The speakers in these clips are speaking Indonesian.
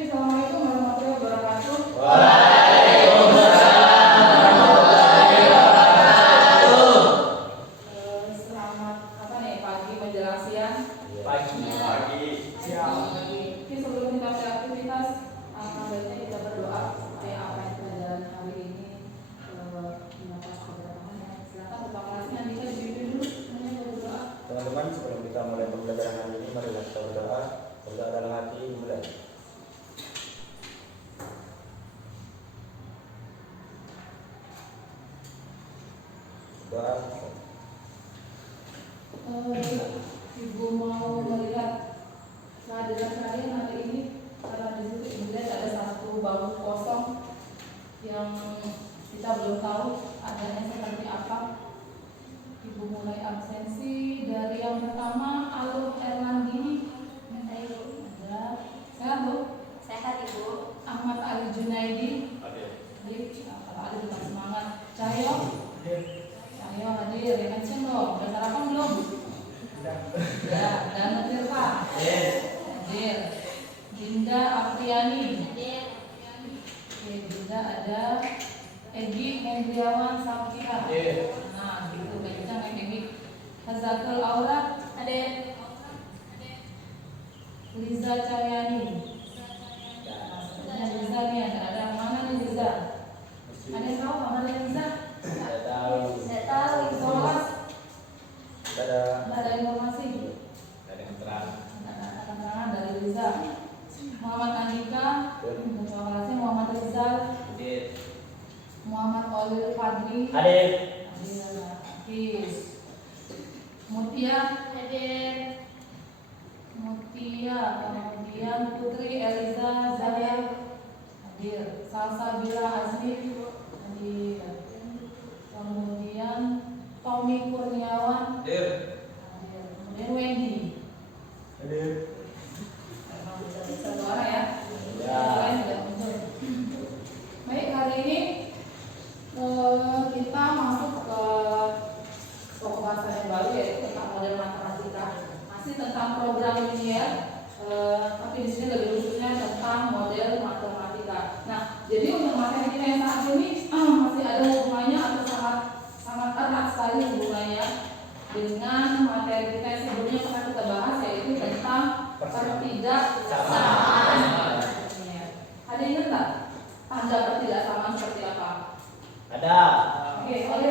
Assalamualaikum warahmatullahi wabarakatuh. Waalaikumsalam warahmatullahi wabarakatuh. Selamat pagi menjelang siang. Pagi. Siang. Oke, sebelum kita mulai aktivitas, baiknya kita berdoa supaya apa yang kita jalan hari ini mendapat keberkahan. Silakan Bapak kelasnya Andika dipimpin dulu semuanya berdoa. Teman-teman, sebelum kita mulai pembelajaran hari ini, marilah kita berdoa. Berdoa dalam hati, mulai. Doa. Ibu mau melihat kehadiran kalian hari ini karena di situ Ibu lihat ada satu bangku kosong yang kita belum tahu adanya seperti apa. Ibu mulai absensi dari yang pertama Alun Erlandini. Ada sehat Bu? Sehat Ibu. Ahmad Ali Junaidi. Kalau ada dengan semangat. Cahyo. Cahyo hadir. Ya kan dong. Udah sarapan belum? Ya. Dan Tirta. Hadir. Dinda Apriani. Oke, Dinda ada. Egi Hendriawan Samkira. Nah, gitu kayaknya kayak Egi. Hazatul Aura. Ada. Liza Caryani. Nah, Liza nih ada mana nih Liza? Ada yang tahu mana Liza? Tidak tahu. Saya tahu Ibu. Solas? Tidak ada. Nggak ada informasi. Tidak ada yang terang. Keterangan dari Liza. Muhammad Andika. Terima kasih Muhammad Rizal. Muhammad Olil Fadli. Hadir. Hafiz. Mutia. Hadir. Mutia. Kemudian Putri Eliza Zahir. Hadir. Salsabila Azmi. Hadir. Kemudian Tommy Kurniawan. Hadir. Hadir. Kemudian Wendy. Hadir. Satu orang ya. Ya. Yang lain tidak muncul. Baik, hari ini kita masuk ke pokok bahasan yang baru yaitu tentang model matematika. Masih tentang program linier, tapi di sini lebih khususnya tentang model matematika. Nah, jadi untuk materi kita yang saat ini masih ada hubungannya atau sangat erat sekali hubungannya dengan materi kita yang sebelumnya pernah kita bahas yaitu tentang pertidaksamaan. Ada ingat nggak tanda pertidaksamaan seperti apa? Ada. Oke, Oli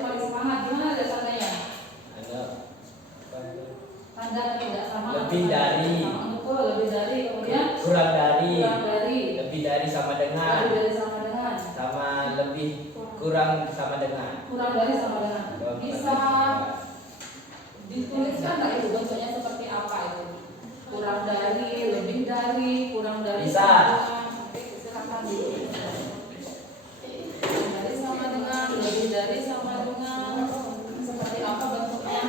paling semangat. Gimana ada tandanya? Ada. Tanda ketidaksamaan. Lebih dari. Betul, lebih dari. Kemudian Kurang dari. kurang dari. Lebih dari sama dengan. Lebih dari sama dengan. Sama lebih kurang sama dengan. Kurang dari sama dengan. Bisa dituliskan nggak itu bentuknya seperti apa itu? Kurang dari, lebih dari, kurang dari. Bisa. Sama dengan. Oke, silakan ditulis. Kurang dari sama dengan, lebih dari sama dengan. Seperti apa bentuknya?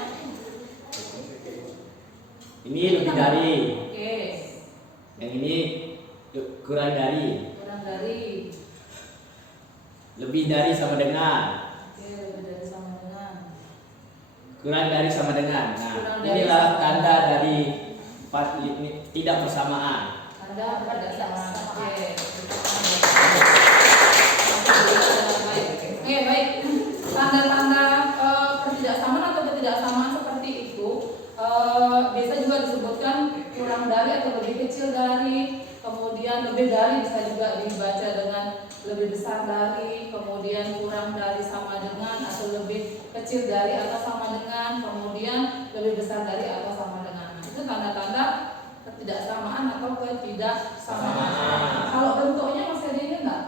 Ini lebih dari. Oke, Yang ini kurang dari. kurang dari. Lebih dari sama dengan. Oke, lebih dari sama dengan. Kurang dari sama dengan. Nah, Kurang dari inilah sama tanda dengan. dari tidak persamaan. Tanda pertidaksamaan. Oke. Oke, baik. Tanda-tanda pertidaksamaan atau ketidaksamaan seperti itu bisa juga disebutkan kurang dari atau lebih kecil dari, kemudian lebih dari bisa juga dibaca dengan lebih besar dari, kemudian kurang dari sama dengan atau lebih kecil dari atau sama dengan, kemudian lebih besar dari atau sama dengan. Nah, itu tanda-tanda ketidaksamaan atau ketidaksamaan. Kalau bentuknya masih ada ini enggak?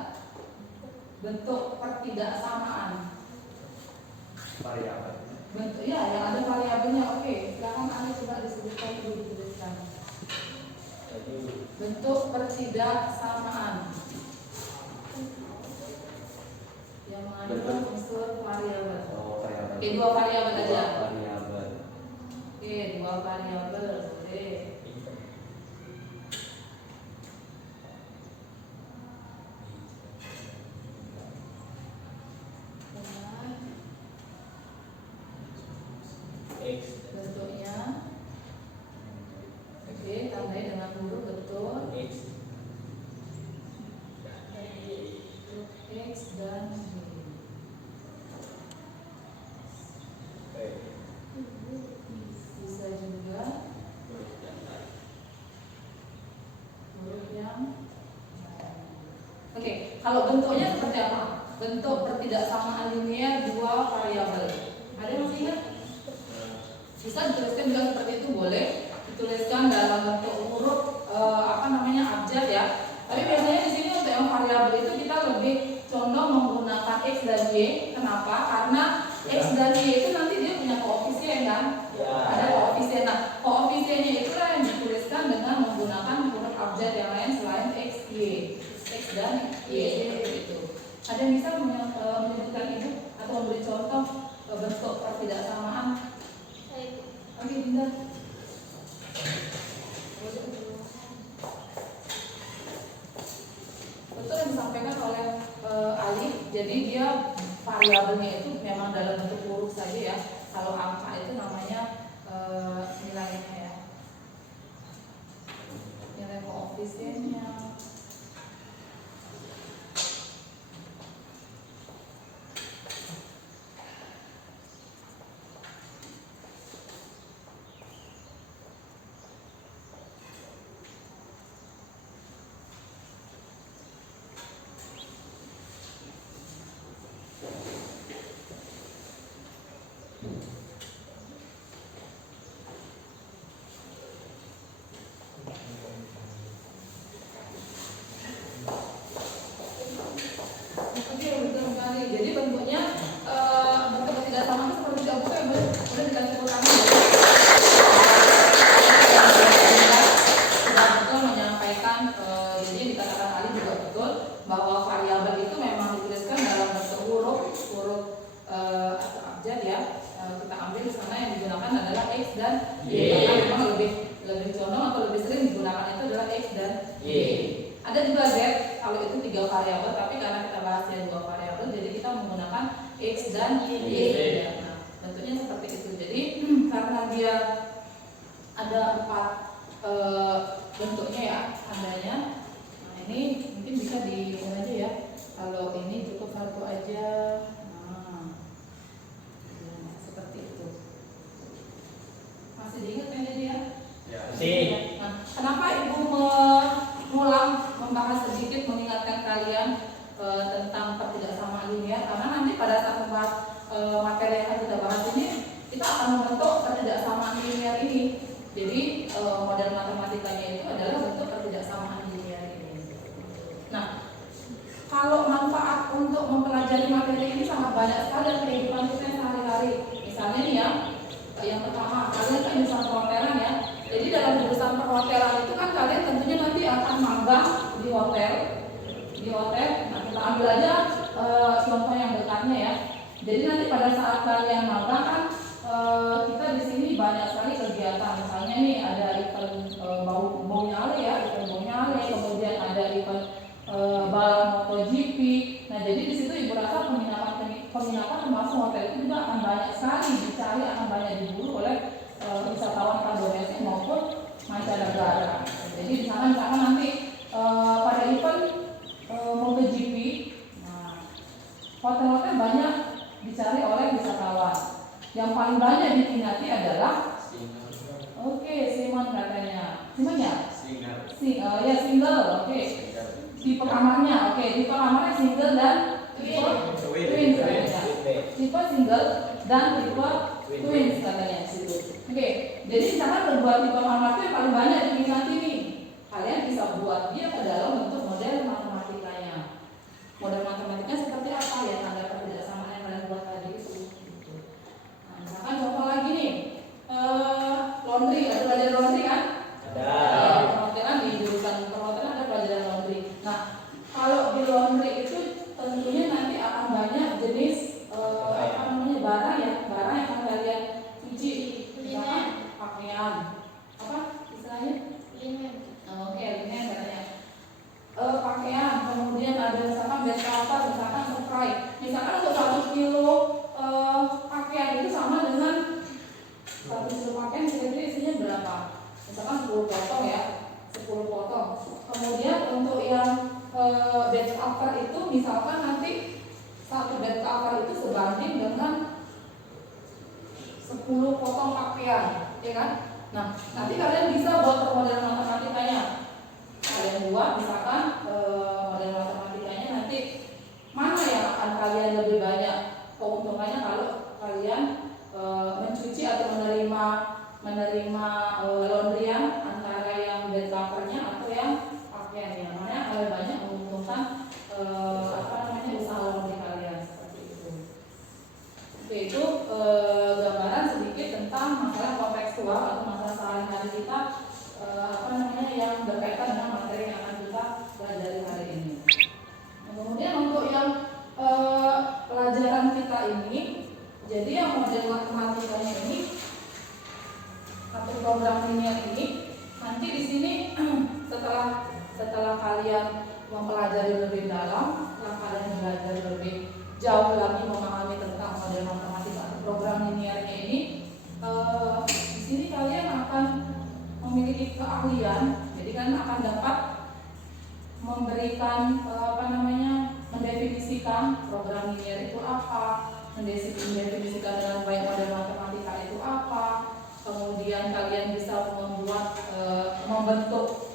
Bentuk pertidaksamaan. Variabel. Bentuk ya, yang ada variabelnya. Oke, silakan Anda coba disebutkan dulu dituliskan. Bentuk pertidaksamaan yang mengandung unsur variabel. Oh, variabel. Oke, dua variabel aja. Variabel. Oke, dua variabel. Oke. X. Bentuknya. Oke, tandai dengan huruf betul. X. Kalau bentuknya seperti apa? Bentuk pertidaksamaan linear dua variabel. Ada yang masih ingat? Bisa dituliskan juga seperti itu, boleh dituliskan dalam bentuk huruf abjad ya. Tapi biasanya di sini untuk yang variabel itu kita lebih condong menggunakan x dan y. Kenapa? Karena x dan y itu nanti dia punya koefisien kan? Ya. Ada koefisien. Nah, koefisiennya itulah yang dituliskan dengan menggunakan huruf abjad yang lain selain x, y. X dan y seperti itu. Ada yang bisa menyebutkan itu atau memberi contoh bentuk pertidaksamaan? Oke, Dinda. Betul yang disampaikan oleh Ali. Jadi dia variabelnya itu memang dalam bentuk huruf saja ya. Kalau angka itu namanya nilainya ya. Nilai koefisiennya. Oke, betul sekali. Jadi bentuknya bentuk ketidaksamaan seperti itu ya, boleh dikasih ulangan ya. Sudah betul menyampaikan, jadi dikatakan Ali juga betul bahwa variabel itu memang dituliskan dalam bentuk huruf atau abjad ya. Kita ambil di sana yang digunakan adalah x dan y. Karena memang lebih condong atau lebih sering digunakan itu adalah x dan y. Ada juga z kalau itu 3 variabel, tapi karena kita bahasnya 2 variabel, jadi kita menggunakan x dan y. Nah, bentuknya seperti itu. Jadi karena dia ada 4 bentuknya ya tandanya. Nah, ini mungkin bisa dihitung aja ya. Kalau ini cukup 1 aja. Nah, seperti itu. Masih diingat kan jadi ya? Masih. Nah, kenapa Ibu membahas sedikit mengingatkan kalian tentang pertidaksamaan linear? Karena nanti pada saat membahas materi yang akan kita bahas ini, kita akan membentuk pertidaksamaan linear ini. Jadi model matematikanya itu adalah bentuk pertidaksamaan linear ini. Nah, kalau manfaat untuk mempelajari materi ini sangat banyak sekali dalam kehidupan kita sehari-hari. Misalnya nih ya, yang pertama, kalian kan jurusan perhotelan ya. Jadi dalam jurusan perhotelan itu kan kalian tentunya nanti akan magang di hotel. Nah, kita ambil aja contoh yang dekatnya ya. Jadi nanti pada saat kalian magang kan kita di sini banyak sekali kegiatan. Misalnya nih ada event bau nyale ya, event bau nyale, kemudian ada event balap MotoGP. Nah, jadi di situ Ibu rasa penginapan termasuk hotel itu juga akan banyak sekali dicari, akan banyak diburu oleh wisatawan domestik maupun mancanegara. Jadi di sana misalkan nanti pada event MotoGP, nah, hotel-hotel banyak dicari oleh wisatawan. Yang paling banyak diminati adalah Simon katanya. Simon ya? Single. Oke. Tipe kamarnya, tipe kamarnya single dan tipe twins katanya. Tipe single dan tipe twins katanya di situ. Oke. Jadi misalkan berbuat tipe kamar itu yang paling banyak diminati nih. Kalian bisa buat dia ke dalam bentuk model matematikanya. Model matematikanya seperti apa ya, tanda pertidaksamaan yang kalian buat tadi itu. Nah, misalkan contoh lagi nih, laundry, ada pelajaran laundry kan? Ada. Perhotelan, di jurusan perhotelan ada pelajaran laundry. Nah, kalau di laundry itu tentunya nanti akan banyak jenis barang yang akan kalian cuci. Misalkan pakaian, apa istilahnya? Linen. Linen katanya. Pakaian, kemudian ada misalkan bed cover, misalkan spray. Misalkan untuk 1 kilo pakaian itu sama dengan 1 kilo pakaian kira-kira isinya berapa? Misalkan 10 potong ya, 10 potong. Kemudian untuk yang bed cover itu misalkan nanti 1 bed cover itu sebanding dengan 10 potong pakaian, ya kan? Nah, nanti kalian bisa buat model matematikanya. Kalian buat misalkan model matematikanya nanti kalian mempelajari lebih dalam, setelah kalian belajar lebih jauh lagi memahami tentang model matematika atau program linearnya ini, di sini kalian akan memiliki keahlian. Jadi kalian akan dapat memberikan mendefinisikan program linear itu apa, mendefinisikan dengan baik model matematika itu apa. Kemudian kalian bisa membentuk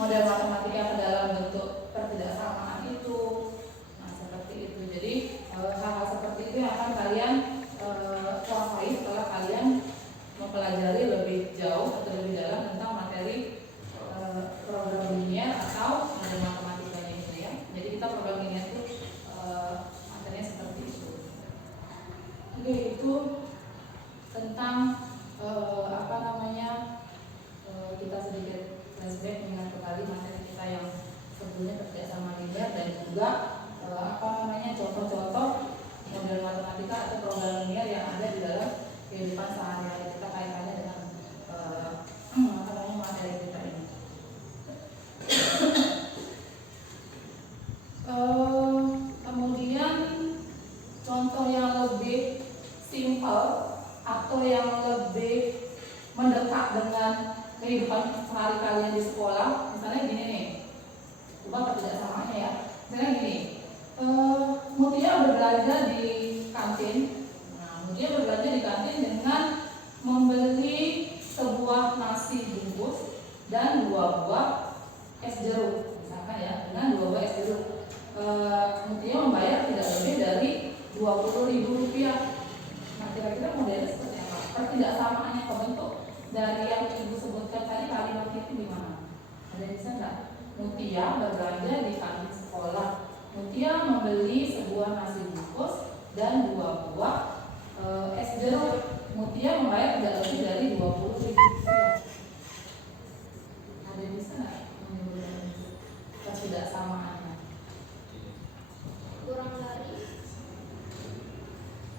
model matematika ke dalam bentuk ketidaksamaan itu. Nah, seperti itu. Jadi hal-hal seperti itu yang akan kalian kuasai setelah kalian mempelajari lebih jauh atau lebih dalam tentang materi program linear atau model matematikanya itu ya. Jadi kita program linear itu materinya seperti itu. Oke, itu tentang kita sedikit flashback mengingat kembali materi kita yang sebelumnya terkait sama linear dan juga contoh-contoh model matematika atau program linear yang ada di dalam kehidupan sehari-hari kita kaitannya dengan materi kita ini. Kemudian contoh yang lebih simpel atau yang lebih mendekat dengan kehidupan sehari kalian di sekolah, misalnya gini nih, coba kerjasamanya ya. Misalnya gini, Mutia berbelanja di kantin. Nah, Mutia berbelanja di kantin dengan membeli sebuah nasi bungkus dan 2 buah es jeruk, misalkan ya, dengan 2 buah es jeruk. Mutia membayar tidak lebih dari Rp20.000. Nah, kira-kira modelnya seperti apa? Pertidaksamaannya kebentuk dari yang ibu sebutkan tadi kalimat itu di mana? Ada yang bisa nggak? Mutia berbelanja di kantin sekolah. Mutia membeli sebuah nasi bungkus dan 2 buah es jeruk. Mutia membayar tidak lebih dari Rp20.000. Ada yang bisa nggak menyebutkan ketidaksamaannya? Kurang dari.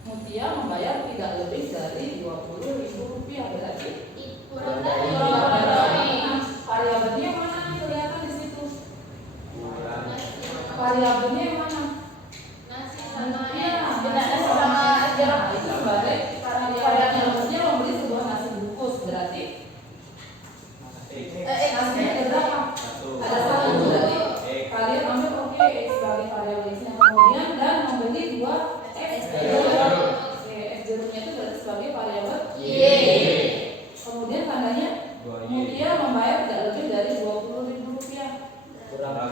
Mutia membayar tidak lebih dari Rp20.000, berarti Kurang dari. variabelnya mana kelihatan di situ? Variabelnya yang mana? Nasi sama es. Nasi sama es jeruk itu sebagai variabelnya. Maksudnya membeli sebuah nasi bungkus, berarti nasinya ada berapa? Ada 1, berarti kalian ambil X sebagai variabelnya. Kemudian dan membeli 2 es jeruk. Es jeruknya itu berarti sebagai variabel Y. Kemudian tandanya Mutia membayar tidak lebih dari Rp20.000. Sama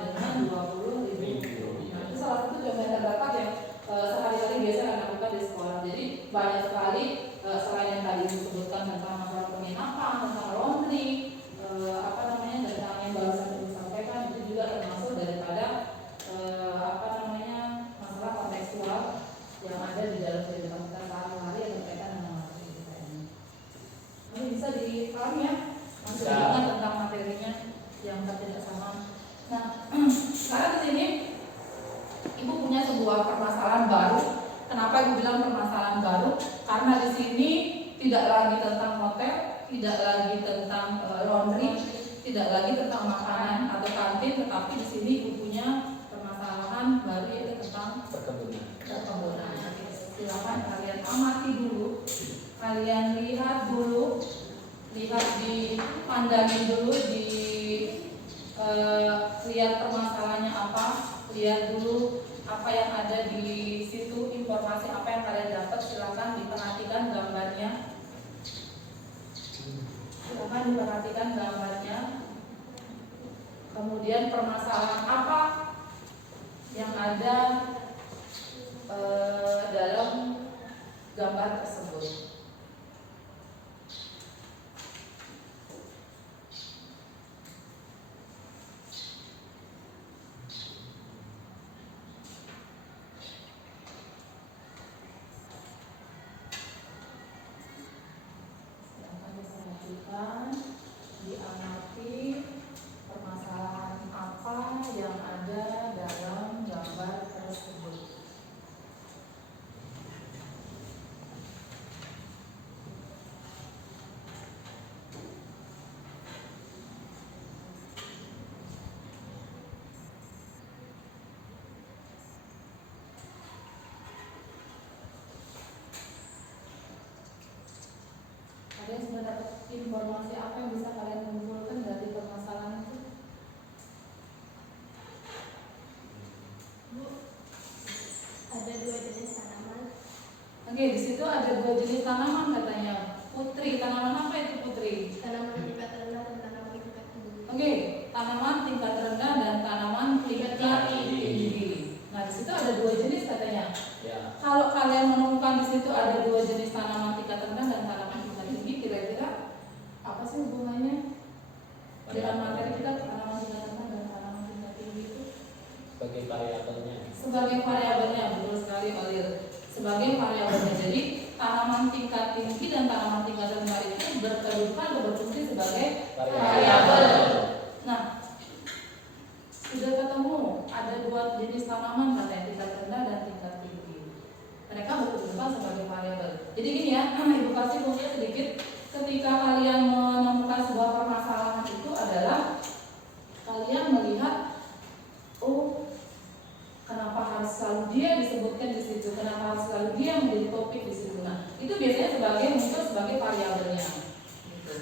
dengan Rp20.000. Nah, itu salah satu contoh yang terdapat yang sehari-hari biasa kami lakukan di sekolah. Jadi banyak sekali selain yang tadi disebutkan tentang masalah penginapan, tentang laundry, tentang yang baru saja disampaikan, itu juga termasuk daripada masalah kontekstual yang ada di dalam kehidupan kita sehari-hari yang berkaitan dengan materi kita ini. Ini bisa dipahami ya, masih ingat tentang materinya yang tidak sama. Nah, sekarang di sini ibu punya sebuah permasalahan baru. Kenapa ibu bilang permasalahan baru? Karena di sini tidak lagi tentang hotel, tidak lagi tentang laundry, tidak lagi tentang makanan atau kantin, tetapi di sini ibu punya permasalahan baru yaitu tentang perkebunan. Silakan kalian amati dulu, kalian lihat dulu, pandangin dulu, lihat permasalahannya apa, lihat dulu apa yang ada di situ, informasi apa yang kalian dapat. Silakan diperhatikan gambarnya. Kemudian permasalahan apa yang ada dalam gambar tersebut. Silakan diperhatikan, diamati permasalahan apa yang ada dalam gambar tersebut. informasi apa yang bisa kalian kumpulkan dari permasalahan itu? Bu, ada 2 jenis tanaman. Oke, di situ ada 2 jenis tanaman katanya. Putri, tanaman apa itu Putri? Tanaman tingkat rendah dan tanaman tingkat tinggi. Oke, tanaman tingkat rendah dan tanaman tingkat tinggi. Nah, di situ ada 2 jenis katanya. Ya. Kalau kalian menemukan di situ ada 2 jenis tanaman tingkat rendah dan tanaman tingkat tinggi, kira-kira apa sih hubungannya dengan materi kita tanaman tingkat rendah dan tanaman tingkat tinggi itu? Sebagai variabelnya. Sebagai variabelnya, betul sekali Olil. Sebagai variabelnya, jadi tanaman tingkat tinggi dan tanaman tingkat rendah itu berkedudukan atau berfungsi sebagai variabel. Nah, sudah ketemu ada 2 jenis tanaman katanya, tingkat rendah dan tingkat tinggi. Mereka berkedudukan sebagai variabel. Jadi gini ya, Ibu kasih contohnya sedikit. Ketika kalian menemukan sebuah permasalahan itu adalah kalian melihat, oh, kenapa harus selalu dia disebutkan di situ? Kenapa harus selalu dia menjadi topik di situ? Nah, itu biasanya muncul sebagai variabelnya. Gitu.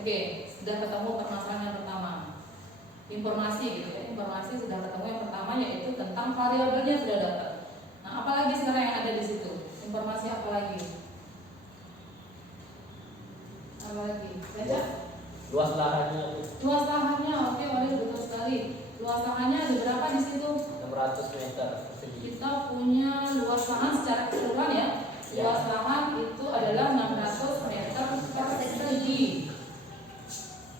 Oke, sudah ketemu permasalahan yang pertama. Informasi gitu ya, informasi sudah ketemu yang pertama yaitu tentang variabelnya sudah dapat. Nah, apalagi sekarang yang ada di situ? Informasi apa lagi? Apa lagi? Baca. Luas lahannya Luas lahannya, oke, Oleh betul sekali. Luas lahannya ada berapa di situ? 600 meter persegi. Kita punya luas lahan secara keseluruhan ya. Ya. Luas lahan itu adalah 600 meter persegi.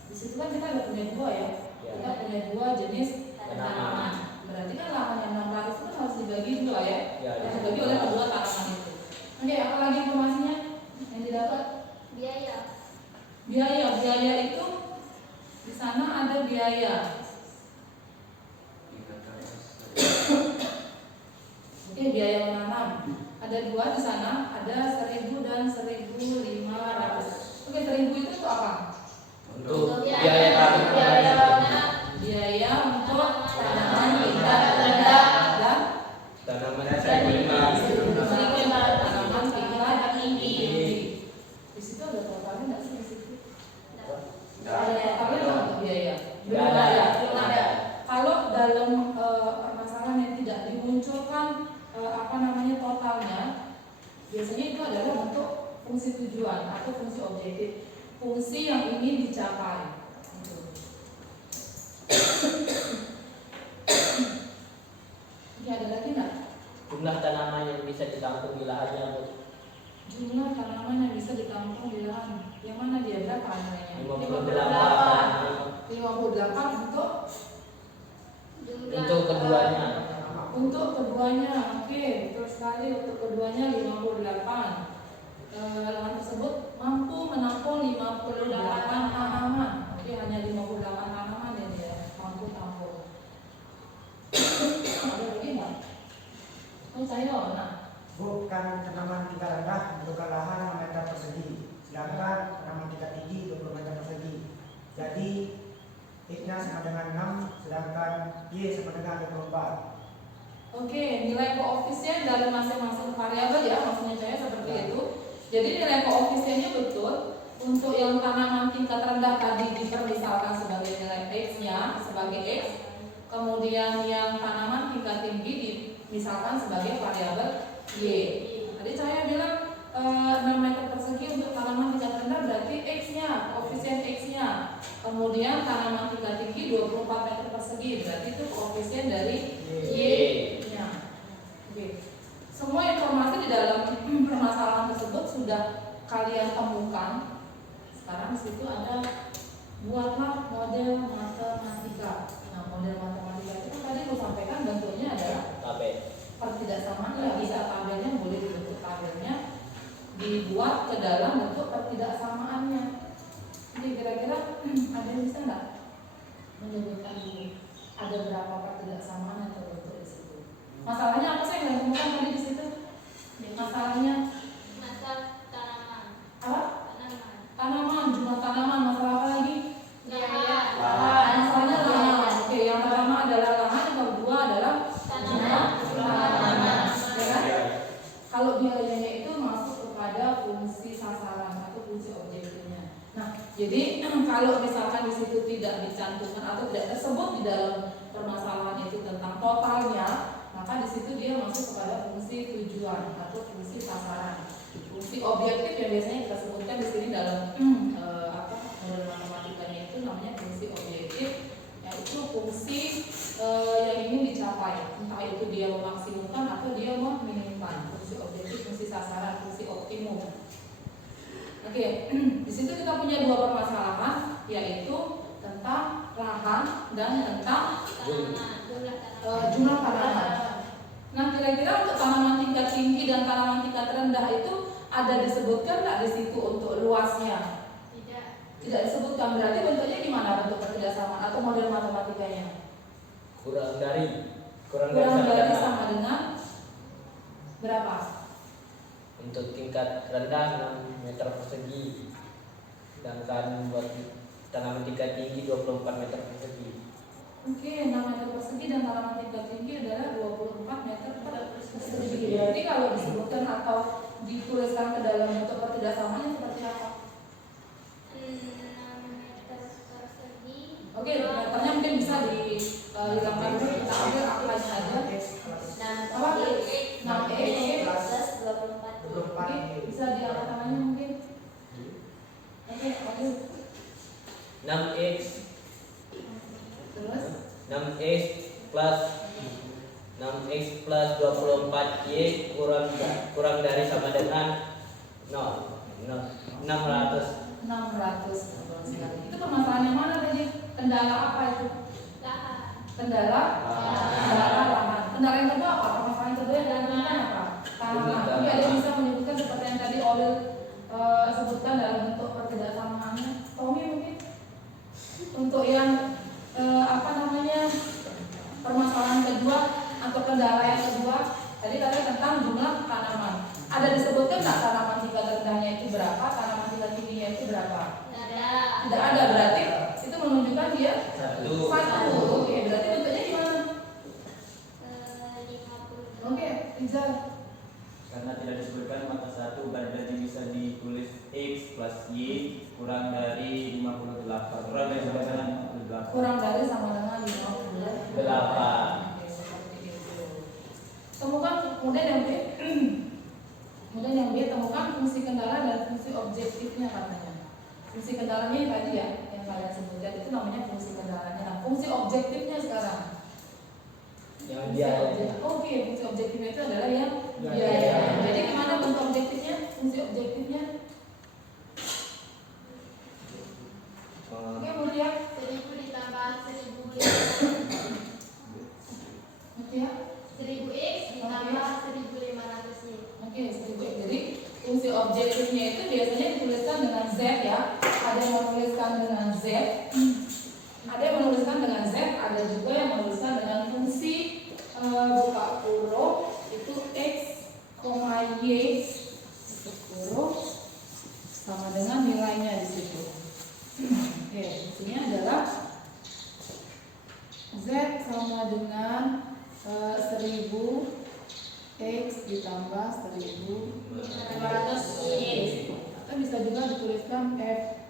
Di situ kan kita ada punya 2 ya. Ya. Kita punya 2 jenis tanaman. Berarti kan lahan yang 600 itu harus dibagi 2 ya. Ya, Harus dibagi oleh kedua tanaman itu. Oke, apa lagi informasinya yang didapat? Biaya. Biaya itu di sana ada biaya. Oke, biaya menanam ada 2 di sana, ada 1.000 dan 1.500. Oke, 1.000 itu untuk apa? Untuk biaya tanam. Biaya untuk tanaman tingkat rendah dan Tanaman tingkat tanaman tingkat tinggi. Di situ ada totalnya nggak sih di situ? Ada totalnya nggak untuk biaya? Belum ada. Kalau dalam permasalahan yang tidak dimunculkan totalnya, biasanya itu adalah bentuk fungsi tujuan atau fungsi objektif, fungsi yang ingin dicapai. Gitu. Oke, ada lagi nggak? Jumlah tanaman yang bisa ditampung di lahannya, Bu. Jumlah tanaman yang bisa ditampung di lahan. Yang mana dia berapa nilainya? 58 Untuk keduanya. Untuk keduanya, oke, betul sekali. Untuk keduanya 58. Lahan tersebut mampu menampung 58 tanaman. Oke, hanya 58 tanaman ya dia mampu tampung. Ada lagi nggak? Oh, saya nah. Bukan tanaman tingkat rendah membutuhkan lahan 6 meter persegi, sedangkan tanaman tingkat tinggi 20 meter persegi. Jadi X-nya sama dengan 6, sedangkan Y sama dengan 24. Oke, nilai koefisien dari masing-masing variabel ya, maksudnya saya seperti itu. Jadi nilai koefisiennya betul. Untuk yang tanaman tingkat rendah tadi dipermisalkan sebagai nilai X-nya sebagai X. Kemudian yang tanaman tingkat tinggi dimisalkan sebagai variabel Y. Tadi saya bilang 6 meter persegi untuk tanaman tingkat rendah berarti X-nya, koefisien X-nya. Kemudian tanaman tingkat tinggi 24 meter persegi berarti itu koefisien dari Y-nya. Oke. Semua informasi di dalam permasalahan tersebut sudah kalian temukan. Sekarang di situ ada buatlah model matematika. Nah, model matematika itu tadi aku sampaikan bentuknya adalah Tabel. pertidaksamaan, ya bisa tabelnya, boleh dibentuk tabelnya, dibuat ke dalam bentuk pertidaksamaannya. Jadi kira-kira ada yang bisa nggak menyebutkan dulu ada berapa pertidaksamaan yang terbentuk di situ? Masalahnya apa sih yang ditemukan tadi di situ? Masalahnya Masa tanaman. apa? Tanaman. Tanaman, jumlah tanaman. Masalah apa lagi? Biaya. Masalahnya lahan. Oke, yang pertama adalah lahan, yang kedua adalah Tanaman. tanaman. Ya kan? Kalau biayanya itu masuk kepada fungsi sasaran atau fungsi objektifnya. Nah, Jadi kalau misalkan di situ tidak dicantumkan atau tidak tersebut di dalam permasalahan itu tentang totalnya, maka di situ dia masuk kepada fungsi tujuan atau fungsi sasaran. Fungsi objektif yang biasanya kita sebutkan di sini dalam model matematikanya itu namanya fungsi objektif, yaitu fungsi yang ingin dicapai, entah itu dia memaksimumkan atau dia meminimumkan. Fungsi objektif, fungsi sasaran, fungsi optimum. Oke, di situ kita punya dua permasalahan, yaitu tentang lahan dan tentang jumlah tanaman. Nah, kira-kira untuk tanaman tingkat tinggi dan tanaman tingkat rendah itu ada disebutkan nggak di situ untuk luasnya? Tidak disebutkan. Berarti bentuknya gimana bentuk kerjasama atau model matematikanya? Kurang dari Sama dengan berapa? untuk tingkat rendah 6 meter persegi, sedangkan buat tanaman tingkat tinggi 24 meter persegi. Oke, 6 meter persegi dan tanaman tingkat tinggi adalah 24 meter persegi. Berarti kalau disebutkan atau dituliskan ke dalam bentuk kerjasamanya seperti apa? 6 meter persegi. Oke, meternya mungkin bisa dihilangkan dulu, kita ambil angkanya aja. Apa? 6x plus 24. Oke, bisa diangkat tangannya mungkin. Oke, lanjut. 6x Terus 6x plus 24y kurang dari sama dengan 600. 600, betul sekali. Itu permasalahan yang mana tadi? Kendala apa itu? Kendala lahan. Kendala yang kedua apa? Permasalahan yang kedua yang dilakukan apa? Tanaman. Tapi ada yang bisa menyebutkan seperti yang tadi Olil sebutkan dalam bentuk kerjasamaannya. Tommy mungkin untuk yang permasalahan kedua atau kendala yang kedua tadi katanya tentang jumlah tanaman. Ada disebutkan nggak tanaman tingkat rendahnya itu berapa, tanaman tingkat tingginya itu berapa? Tidak ada, berarti itu menunjukkan dia satu. Oke, berarti bentuknya gimana? 50. Oke, Rizal. Karena tidak disebutkan maka satu berarti bisa ditulis x plus y kurang dari 58. Kurang dari sama dengan 58. Kurang dari sama dengan 58. Oke, seperti itu. Temukan kemudian yang B. Kemudian yang B, temukan fungsi kendala dan fungsi objektifnya katanya. Fungsi kendalanya yang tadi ya, yang kalian sebutkan itu namanya fungsi kendalanya. Nah, fungsi objektifnya sekarang. Yang Fungsi biaya. Oke, fungsi objektifnya itu adalah yang biaya. Jadi gimana bentuk objektifnya? Fungsi objektifnya? Oke, Mutia. 1000 ditambah 1000 Oke ya. 1000x ditambah 1500 y. Oke, jadi fungsi objektifnya itu biasanya dituliskan dengan Z ya. Ada yang menuliskan dengan Z, ada yang menuliskan dengan Z, ada juga yang menuliskan dengan fungsi buka kurung itu x, y kurung sama dengan nilainya di situ. Oke, fungsinya adalah Z sama dengan 1000 x ditambah 1500 y. Atau bisa juga dituliskan f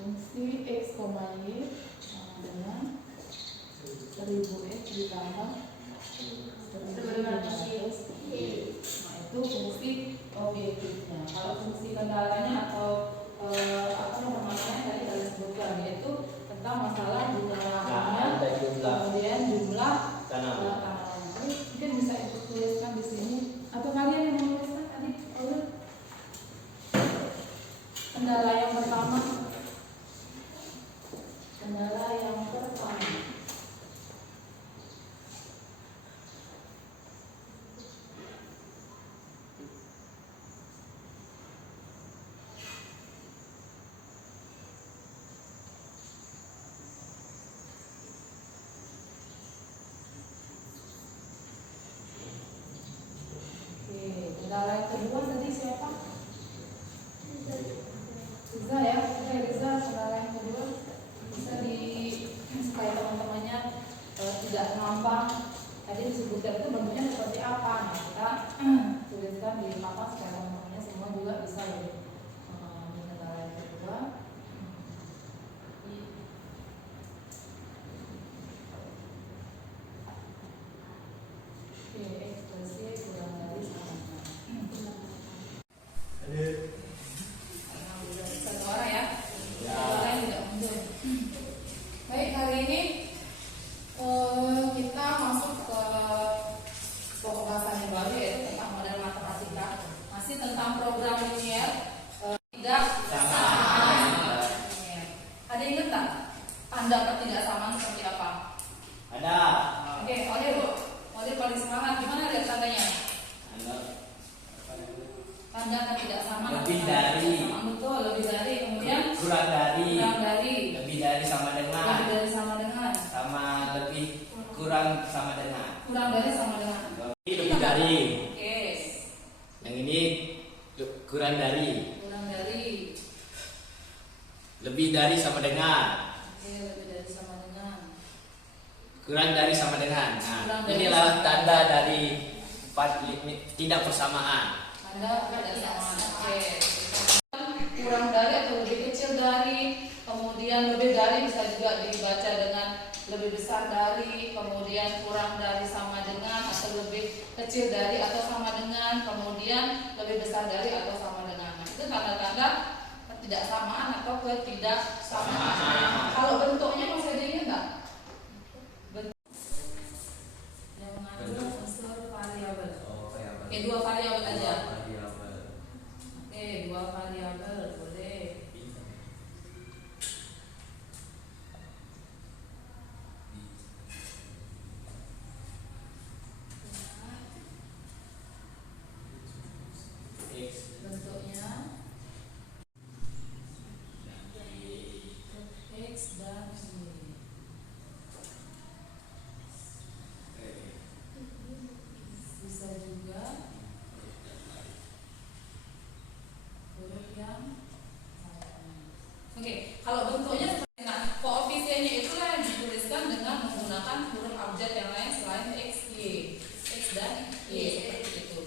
fungsi x, y sama dengan 1000x ditambah 1500 y. Nah, itu fungsi objektifnya. Kalau fungsi kendalanya atau permasalahannya tadi kalian sebutkan, yaitu tentang masalah jumlah lahannya, dan jumlah kemudian jumlah tanaman. tanaman. Mungkin bisa ibu tuliskan di sini atau kalian yang menuliskan tadi. Kendala yang pertama. Kendala yang kedua tadi siapa? Riza ya, oke Riza, kendala yang kedua bisa di kurang sama dengan. Kurang dari sama dengan. Ini lebih dari. Oke. Yang ini kurang dari. Kurang dari. Lebih dari sama dengan. Oke, lebih dari sama dengan. Kurang dari sama dengan. Nah, Kurang dari inilah sama. tanda dari tidak persamaan. Anda tidak sama. Oke. Kurang dari atau lebih kecil dari, kemudian lebih dari bisa juga dibaca dengan lebih besar dari, kemudian kurang dari sama dengan atau lebih kecil dari atau sama dengan, kemudian lebih besar dari atau sama dengan. Nah, itu tanda-tanda ketidaksamaan atau ketidaksamaan. Kalau bentuknya masih ada ingat nggak? Yang mengandung unsur variabel. Oke, dua variabel aja. Oke, dua variabel boleh. Bentuknya X dan Y. Bisa juga huruf yang oke, kalau bentuknya seperti nah, koefisiennya itulah yang dituliskan dengan menggunakan huruf abjad yang lain selain X, Y. X dan Y seperti itu.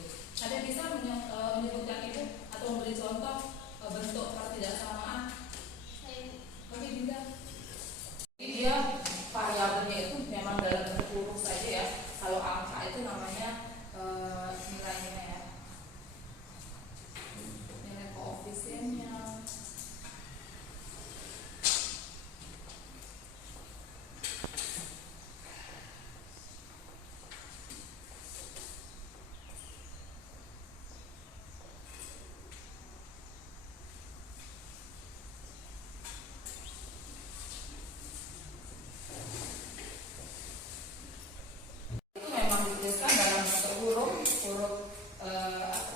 Ada bisa menyebutkan itu atau memberi contoh bentuk ketidaksamaan? Oke, tidak. Jadi dia variabelnya itu memang dalam bentuk huruf saja ya. Kalau angka itu namanya nilainya ya. Nilai koefisiennya. Itu memang dituliskan dalam bentuk huruf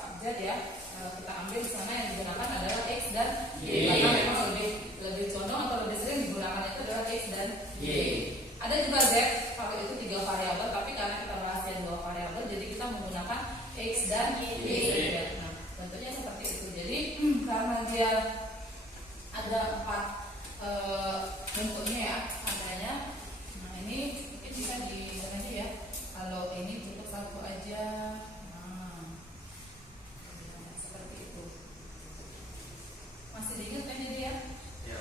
abjad ya. Kita ambil di sana yang digunakan adalah X dan Y. Karena memang lebih condong atau lebih sering digunakan itu adalah X dan Y. Ada juga Z, kalau itu 3 variabel, tapi karena kita bahas yang 2 variabel, jadi kita menggunakan X dan Y. Nah, bentuknya seperti itu. Jadi karena dia ada 4 bentuknya ya, adanya. Nah, ini mungkin bisa diganti ya. Kalau ini cukup 1 aja. Nah, seperti itu. Masih diingat kan ini ya?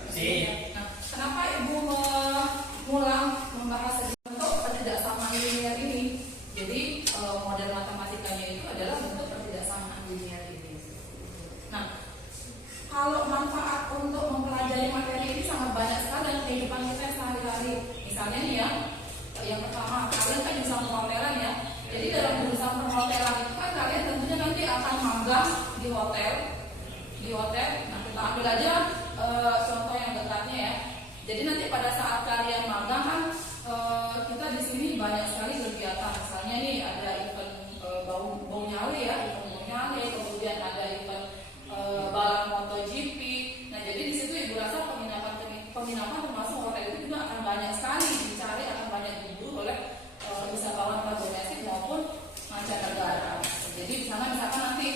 Masih. Nah, kenapa Ibu mengulang membahas bentuk ketidaksamaan linear ini? Jadi model matematikanya itu adalah bentuk ketidaksamaan linear ini. Nah, kalau manfaat untuk mempelajari materi ini sangat banyak sekali dalam kehidupan kita sehari-hari. Misalnya nih ya, yang pertama, kalian kan jurusan perhotelan ya. Jadi dalam jurusan perhotelan itu kan kalian tentunya nanti akan magang di hotel. Nah, kita ambil aja contoh yang dekatnya ya. Jadi nanti pada saat kalian magang kan kita di sini banyak sekali kegiatan. Misalnya nih ada event bau nyale ya, event bau nyale, kemudian ada event balap MotoGP. Nah, jadi di situ Ibu rasa penginapan termasuk hotel itu juga akan banyak sekali dicari, akan banyak diburu oleh wisatawan domestik maupun mancanegara. Jadi di sana misalkan nanti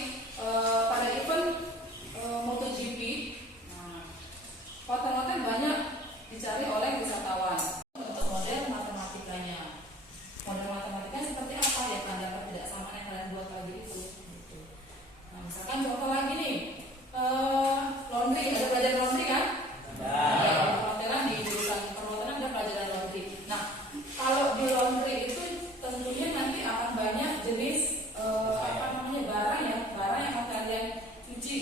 pada event MotoGP, nah, hotel-hotel banyak dicari oleh wisatawan. Untuk model matematikanya, seperti apa ya tanda ketidaksamaan yang kalian buat tadi itu. Nah, misalkan contoh lagi nih, laundry, ada pelajaran laundry kan? Ada. Perhotelan di jurusan perhotelan ada pelajaran laundry. Nah, kalau di laundry itu tentunya nanti akan banyak jenis barang yang akan kalian cuci,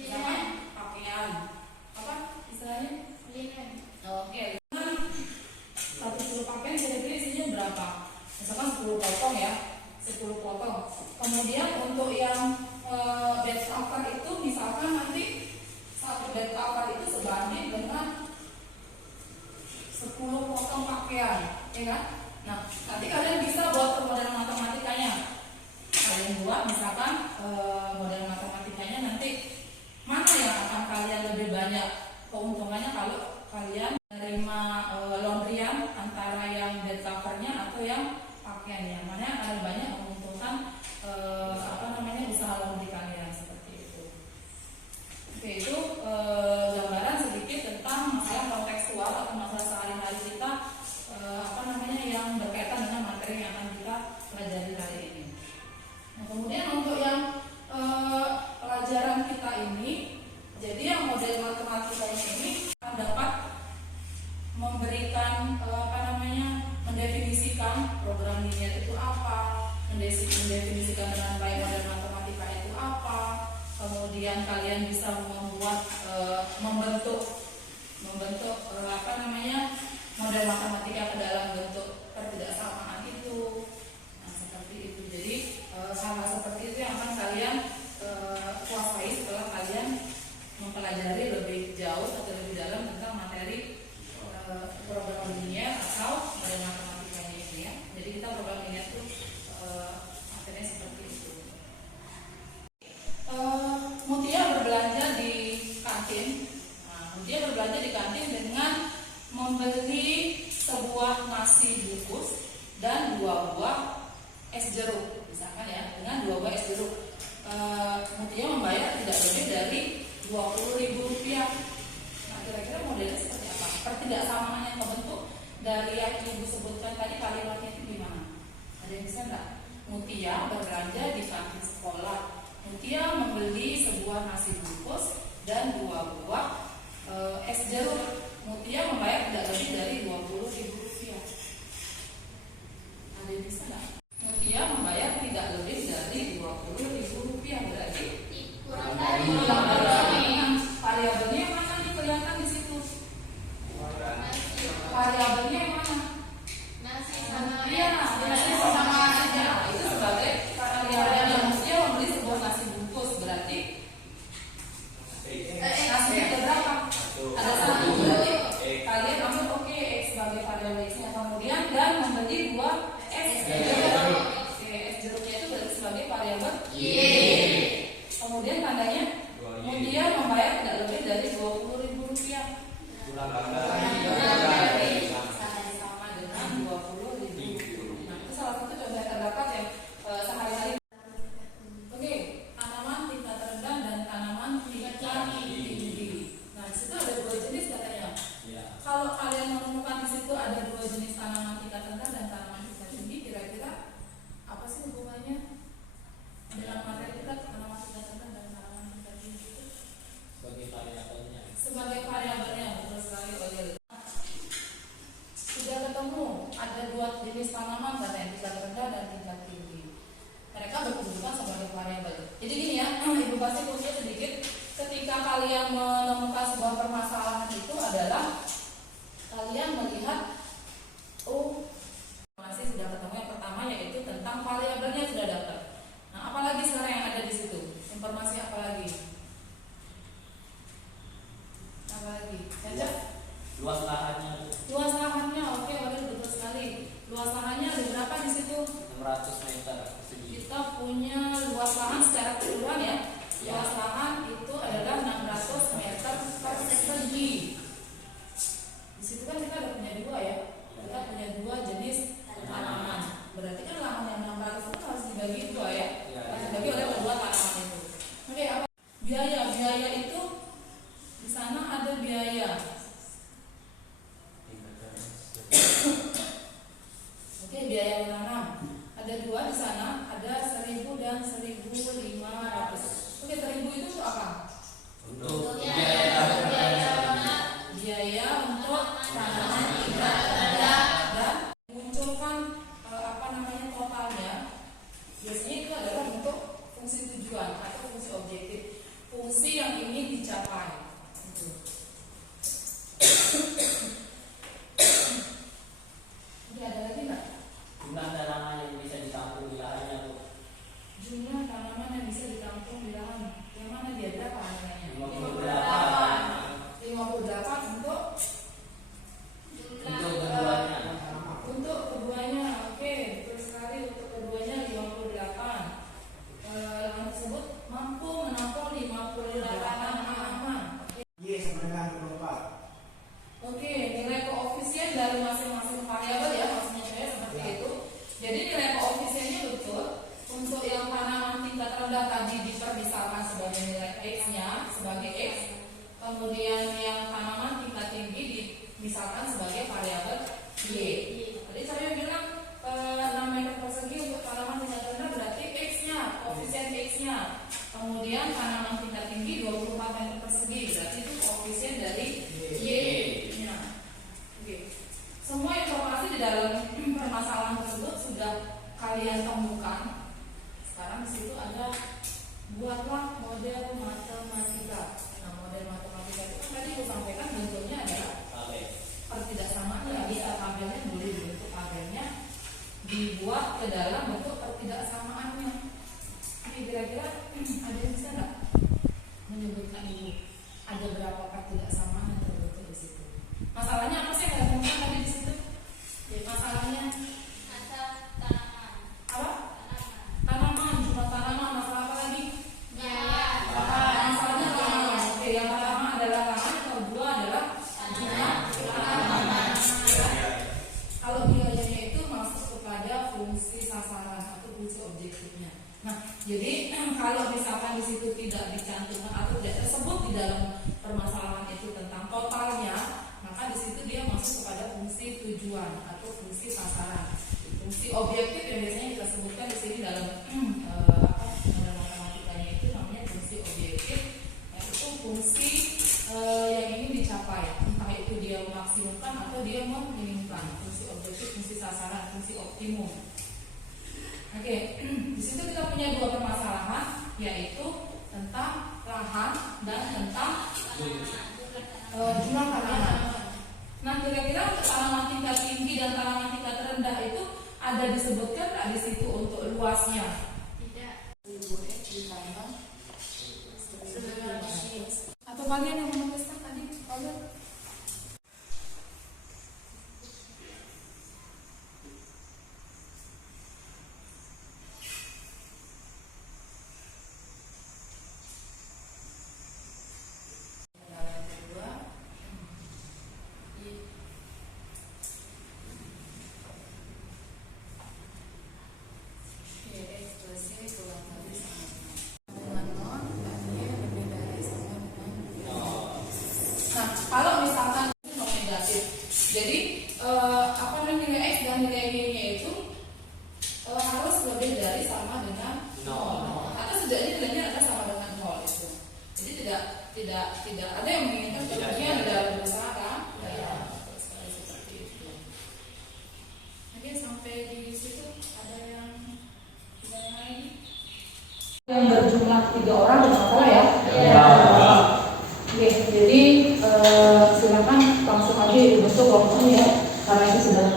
misalkan pakaian, apa istilahnya? Oke. Satu kilo pakaian kira-kira isinya berapa? Misalkan 10 potong ya, 10 potong. Kemudian untuk yang bed cover itu misalkan nanti satu bed cover itu sebanding dengan 10 potong pakaian, ya kan? Nah, nanti kalian bisa buat permodalan matematikanya. Kalian buat misalkan model matematikanya nanti mana yang akan kalian lebih banyak keuntungannya kalau kalian menerima laundryan antara yang bed covernya atau yang kemudian kalian bisa membuat membentuk model matematika ke dalam bentuk ketidaksamaan itu. Nah, seperti itu. Jadi hal-hal seperti itu yang akan kalian kuasai setelah kalian mempelajari lebih jauh atau lebih dalam tentang materi program linear atau model matematikanya ini ya. Jadi kita program linear itu materinya seperti itu. Mutia berbelanja di kantin. Nah, Mutia berbelanja di kantin dengan membeli sebuah nasi bungkus dan 2 buah es jeruk, misalkan ya, dengan 2 buah es jeruk. Mutia membayar tidak lebih dari Rp20.000. Nah, kira-kira modelnya seperti apa? Pertidaksamaan yang kebentuk dari yang ibu sebutkan tadi kalimatnya itu gimana? Ada yang bisa nggak? Mutia berbelanja di kantin sekolah. Mutia membeli sebuah nasi bungkus dan 2 buah es jeruk. Mutia membayar tidak lebih dari Rp20.000. Ada yang bisa nggak? Mutia membayar tidak lebih dari Rp20.000. Berarti kurang dari variabelnya yang mana nih kelihatan di situ? Variabelnya yang mana? nasi sama Iya, nasi sama aja. Itu sebagai variabel yang Mutia membeli sebuah nasi bungkus. Berarti nasi ada berapa? Ada 1. Berarti kalian ambil oke X sebagai variabel X-nya. Kemudian dan membeli 2 es jeruk. Oke, es jeruknya itu berarti sebagai variabel Y. Kemudian tandanya Mutia membayar tidak lebih dari Rp20.000. Sama dengan Rp20.000. Nah, itu salah satu contoh yang terdapat yang sehari-hari. Oke, tanaman tingkat rendah dan tanaman tingkat tinggi. Nah, di situ ada 2 jenis katanya. Kalau kalian menemukan di situ ada 2 jenis tanaman tingkat rendah dan tanaman tingkat tinggi, kira-kira apa sih hubungannya dengan materi kita tanaman tingkat rendah dan tanaman tingkat tinggi itu? Sebagai variabelnya, betul sekali Odil. Sudah ketemu ada 2 jenis tanaman katanya, tingkat rendah dan tingkat tinggi. Mereka berkedudukan sebagai variabel. Jadi gini ya, ibu kasih kuncinya sedikit. Ketika kalian menemukan sebuah permasalahan itu adalah kalian melihat masih sudah ketemu yang pertama yaitu tentang variabelnya sudah dapat. Nah, apalagi sekarang yang ada di situ? Informasi apa lagi? Apa lagi? Caca? Luas lahannya Luas lahannya, oke, betul sekali. Luas lahannya ada berapa di situ? 600 meter persegi. Kita punya luas lahan secara keseluruhan ya. Luas lahan itu adalah 600 meter persegi. Di situ kan kita ada punya 2 ya. Kita punya 2 jenis tanaman. Berarti kan lahan yang 600 itu harus dibagi 2 ya. Harus dibagi oleh kedua tanaman itu. Oke, apa? Biaya itu di sana ada biaya. Oke, biaya menanam. Ada 2 di sana, ada 1.000 dan 1.500. Oke, 1.000 itu untuk apa? Untuk Biaya untuk tanaman tingkat rendah dan munculkan totalnya. Biasanya itu adalah untuk fungsi tujuan atau fungsi objektif, fungsi yang ingin dicapai. Gitu. Oke, ada lagi nggak? jumlah tanaman yang bisa ditampung di lahannya Bu. Jumlah tanaman yang bisa ditampung di lahan. Yang mana dia berapa nilainya? 58 untuk keduanya. Untuk keduanya, oke, betul sekali. Untuk keduanya 58. Lahan tersebut mampu menampung 58 tanaman. Y sama dengan 24. Oke, nilai koefisien dari masing-masing variabel ya, maksudnya saya seperti itu. Jadi nilai koefisiennya betul. Untuk yang tanaman tingkat rendah tadi dipermisalkan sebagai nilai X-nya sebagai X. Kemudian yang tanaman tingkat tinggi dimisalkan sebagai variabel Y. Tadi saya bilang 6 meter persegi untuk tanaman tingkat rendah berarti X-nya, koefisien X-nya. Kemudian tanaman tingkat tinggi 24 meter persegi berarti itu koefisien dari Y-nya. Oke. Semua informasi di dalam permasalahan tersebut sudah kalian temukan. Sekarang di situ ada buatlah model matematika. apakah tidak sama yang terbentuk di situ. Masalahnya apa sih yang kalian temukan tadi di situ? Masalahnya Asal tanaman. apa? Tanaman. Tanaman, cuma tanaman. Masalah apa lagi? Biaya. Masalahnya tanaman. Oke, yang pertama adalah lahan, yang kedua adalah jumlah tanaman. Kalau biayanya itu masuk kepada fungsi sasaran atau fungsi objektifnya. Nah, jadi kalau misalkan di situ tidak dicantumkan atau tidak tersebut di dalam permasalahan itu tentang totalnya, maka di situ dia masuk kepada fungsi tujuan atau fungsi sasaran. Fungsi objektif yang biasanya kita sebutkan di sini dalam dalam matematikanya itu namanya fungsi objektif, yaitu fungsi yang ingin dicapai, entah itu dia memaksimumkan atau dia meminimumkan. Fungsi objektif, fungsi sasaran, fungsi optimum. Oke, di situ kita punya dua permasalahan, yaitu tentang lahan dan tentang jumlah tanaman. Nah, kira-kira untuk tanaman tingkat tinggi dan tanaman tingkat rendah itu ada disebutkan nggak di situ untuk luasnya? Tidak. Atau kalian yang menuliskan tadi? Kalian? Nah, kalau misalkan itu negatif, jadi nilai X dan nilai Y-nya itu harus lebih dari sama dengan 0 atau setidaknya nilainya ada sama dengan 0 itu. Jadi tidak ada yang menginginkan kemudian tidak berusaha kan? Ya, seperti itu. Oke, sampai di situ ada yang lain? Yang berjumlah 3 orang bermasalah ya? Ya. Oke, jadi silakan langsung aja ibu besok waktunya ya, karena ini sudah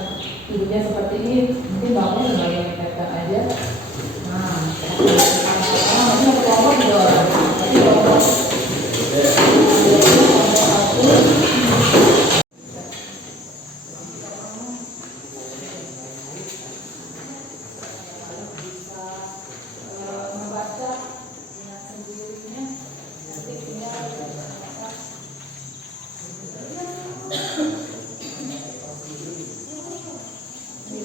duduknya seperti ini, mungkin bangun sebagai mengingatkan aja. Nah, nanti mau kelompok 3 orang, nanti kelompok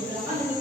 silakan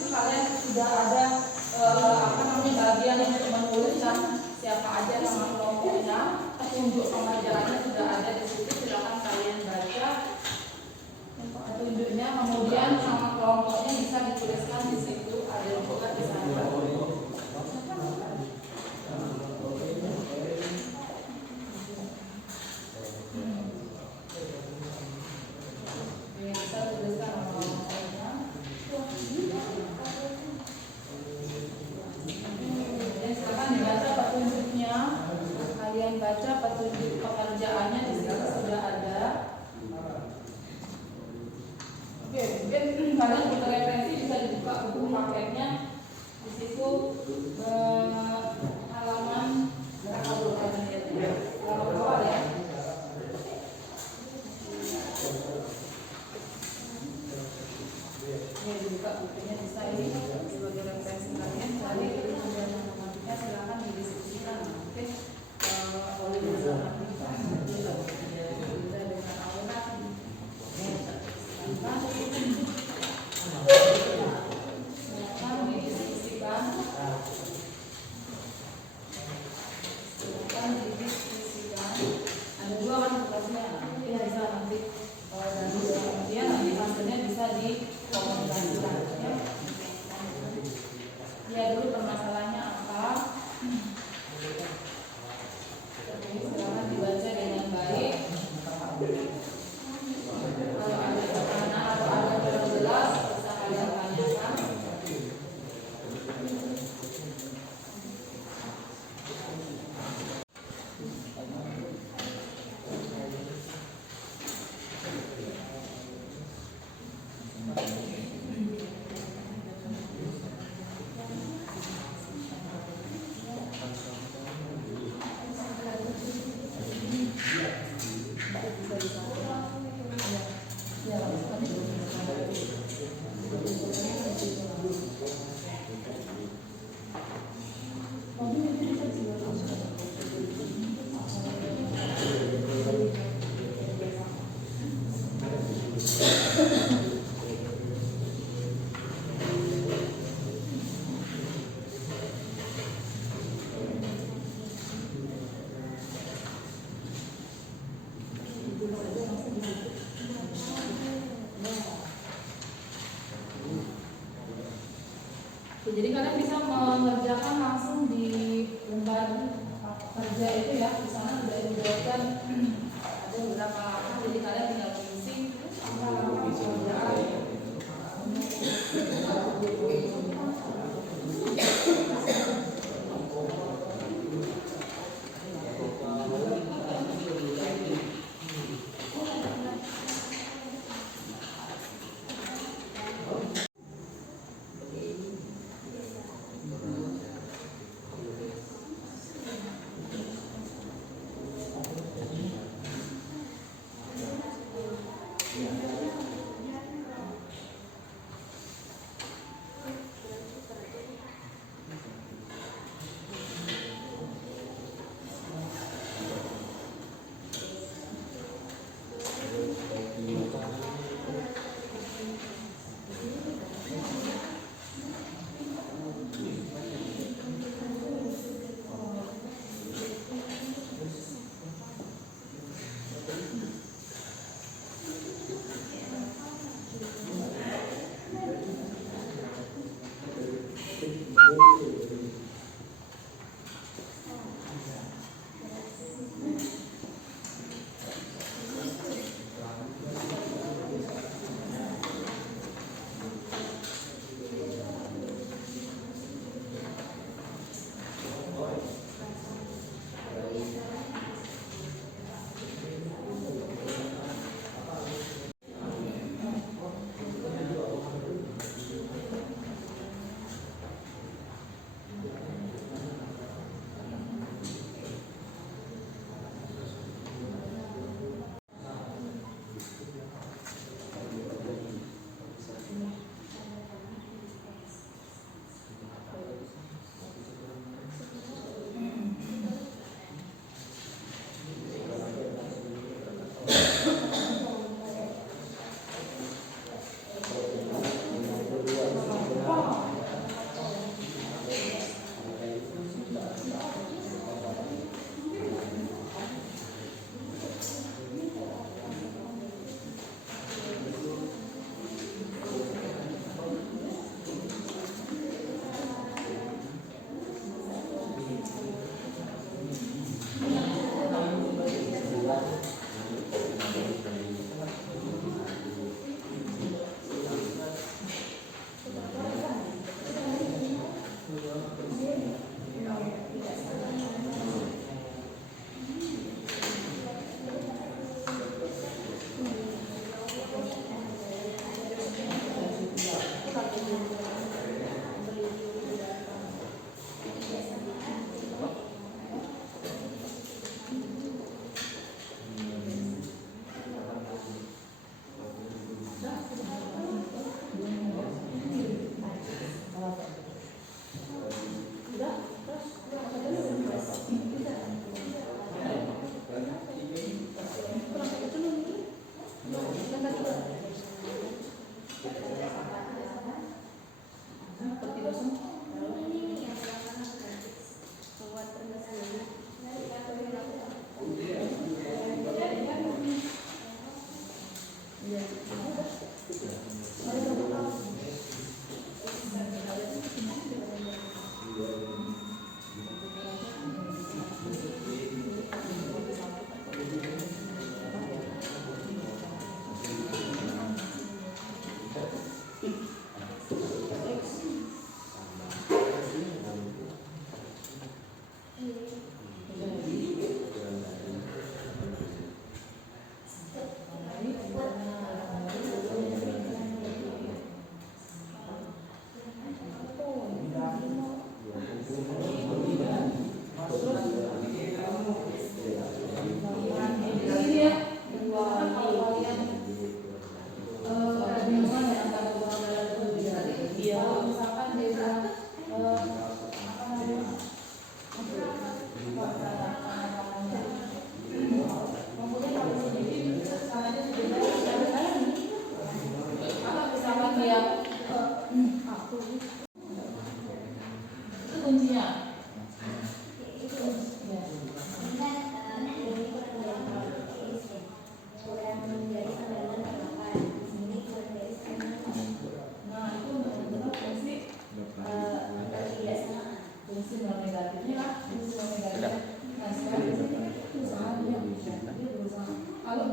bisa. Ya,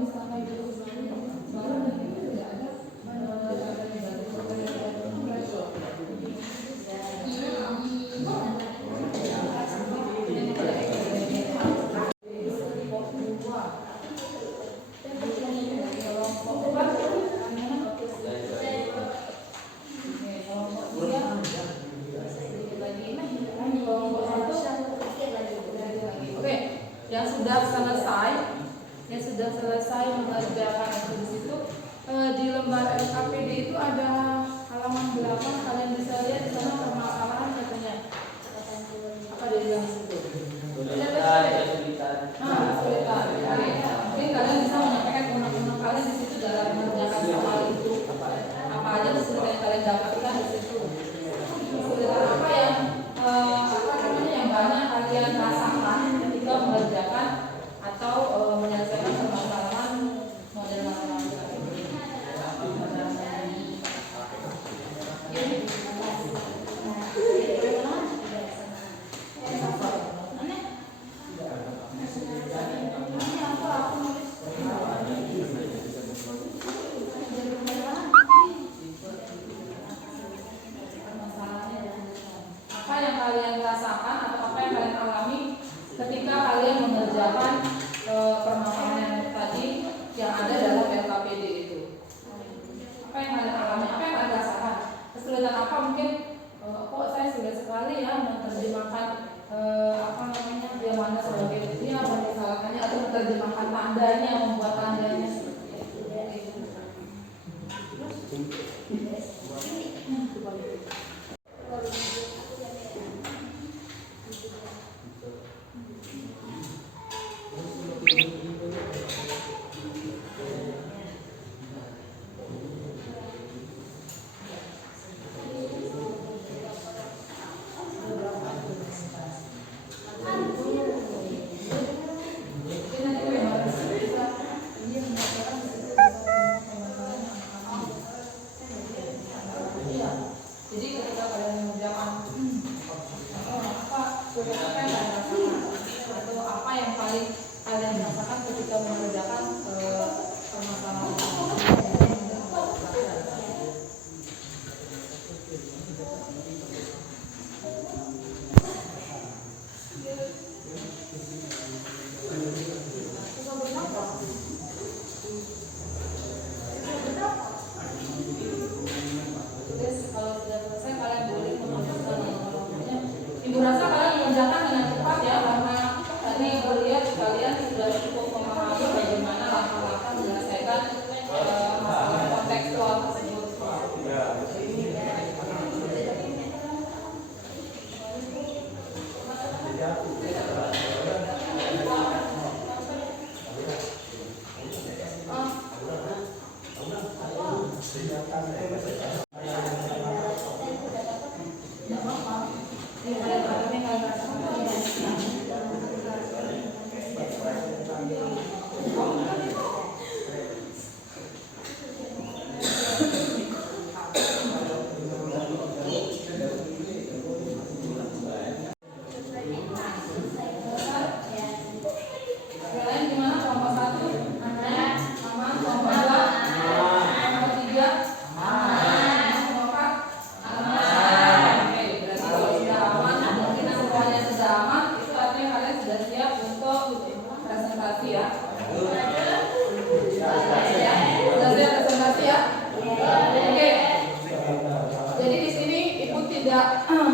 misalkan dulu baru nanti tidak ada yang sudah selesai mengerjakan itu di situ di lembar LKPD itu ada halaman 8, kalian bisa lihat di sana permasalahan katanya apa dia bilang di situ. Kesulitan. Mungkin kalian bisa menyampaikan undang-undang kalian di situ dalam mengerjakan soal itu apa aja kesulitan yang kalian dapatkan di situ. Kesulitan apa yang yang banyak kalian rasakan ketika mengerjakan atau menyelesaikan permasalahan model matematika ini. Apa yang kalian rasakan atau apa yang kalian alami ketika kalian mengerjakan permasalahan tadi yang ada dalam LKPD itu? Apa yang kalian alami? Apa yang kalian rasakan? Kesulitan apa? Mungkin kok saya sulit sekali ya menerjemahkan dia mana sebagai dia menyalahkannya atau menerjemahkan tandanya, membuat tandanya seperti itu. Jadi ketika kalian mengerjakan atau apa yang paling kalian rasakan ketika mengerjakan permasalahan Ibu rasa kalian mengerjakan dengan cepat ya, karena tadi ibu lihat kalian sudah cukup memahami bagaimana langkah-langkah menyelesaikan masalah kontekstual tersebut.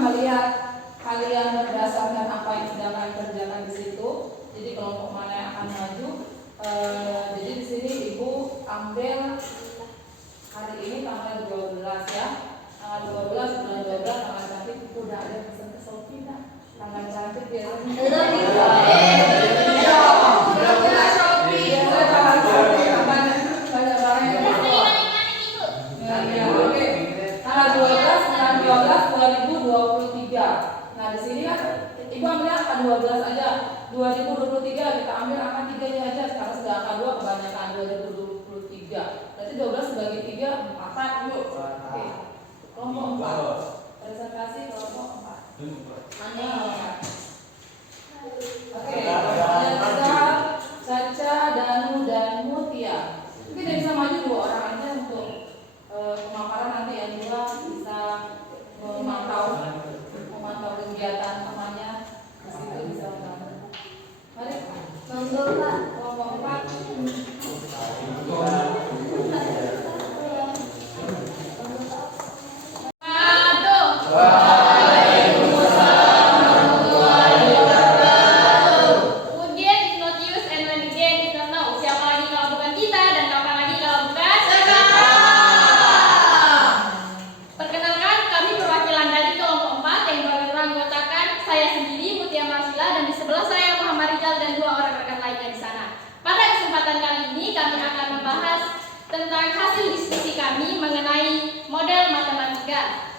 Melihat kalian berdasarkan apa yang sedang kalian kerjakan di situ. Jadi kelompok mana yang akan maju. Jadi di sini ibu ambil hari ini tanggal 12 ya. Tanggal 12 bulan 12 tanggal cantik itu udah ada pesan ke Sophie dah. Tanggal cantik ya. Nah di sini kan ibu ambil angka 12 aja 2023 kita ambil angka 3 aja karena sudah angka 2 kebanyakan 2023 berarti 12 sebagai 3 4 yuk. Oke. Kelompok 4 presentasi kelompok 4 Oke, Caca, Danu, dan Mutia. tentang hasil diskusi kami mengenai model matematika.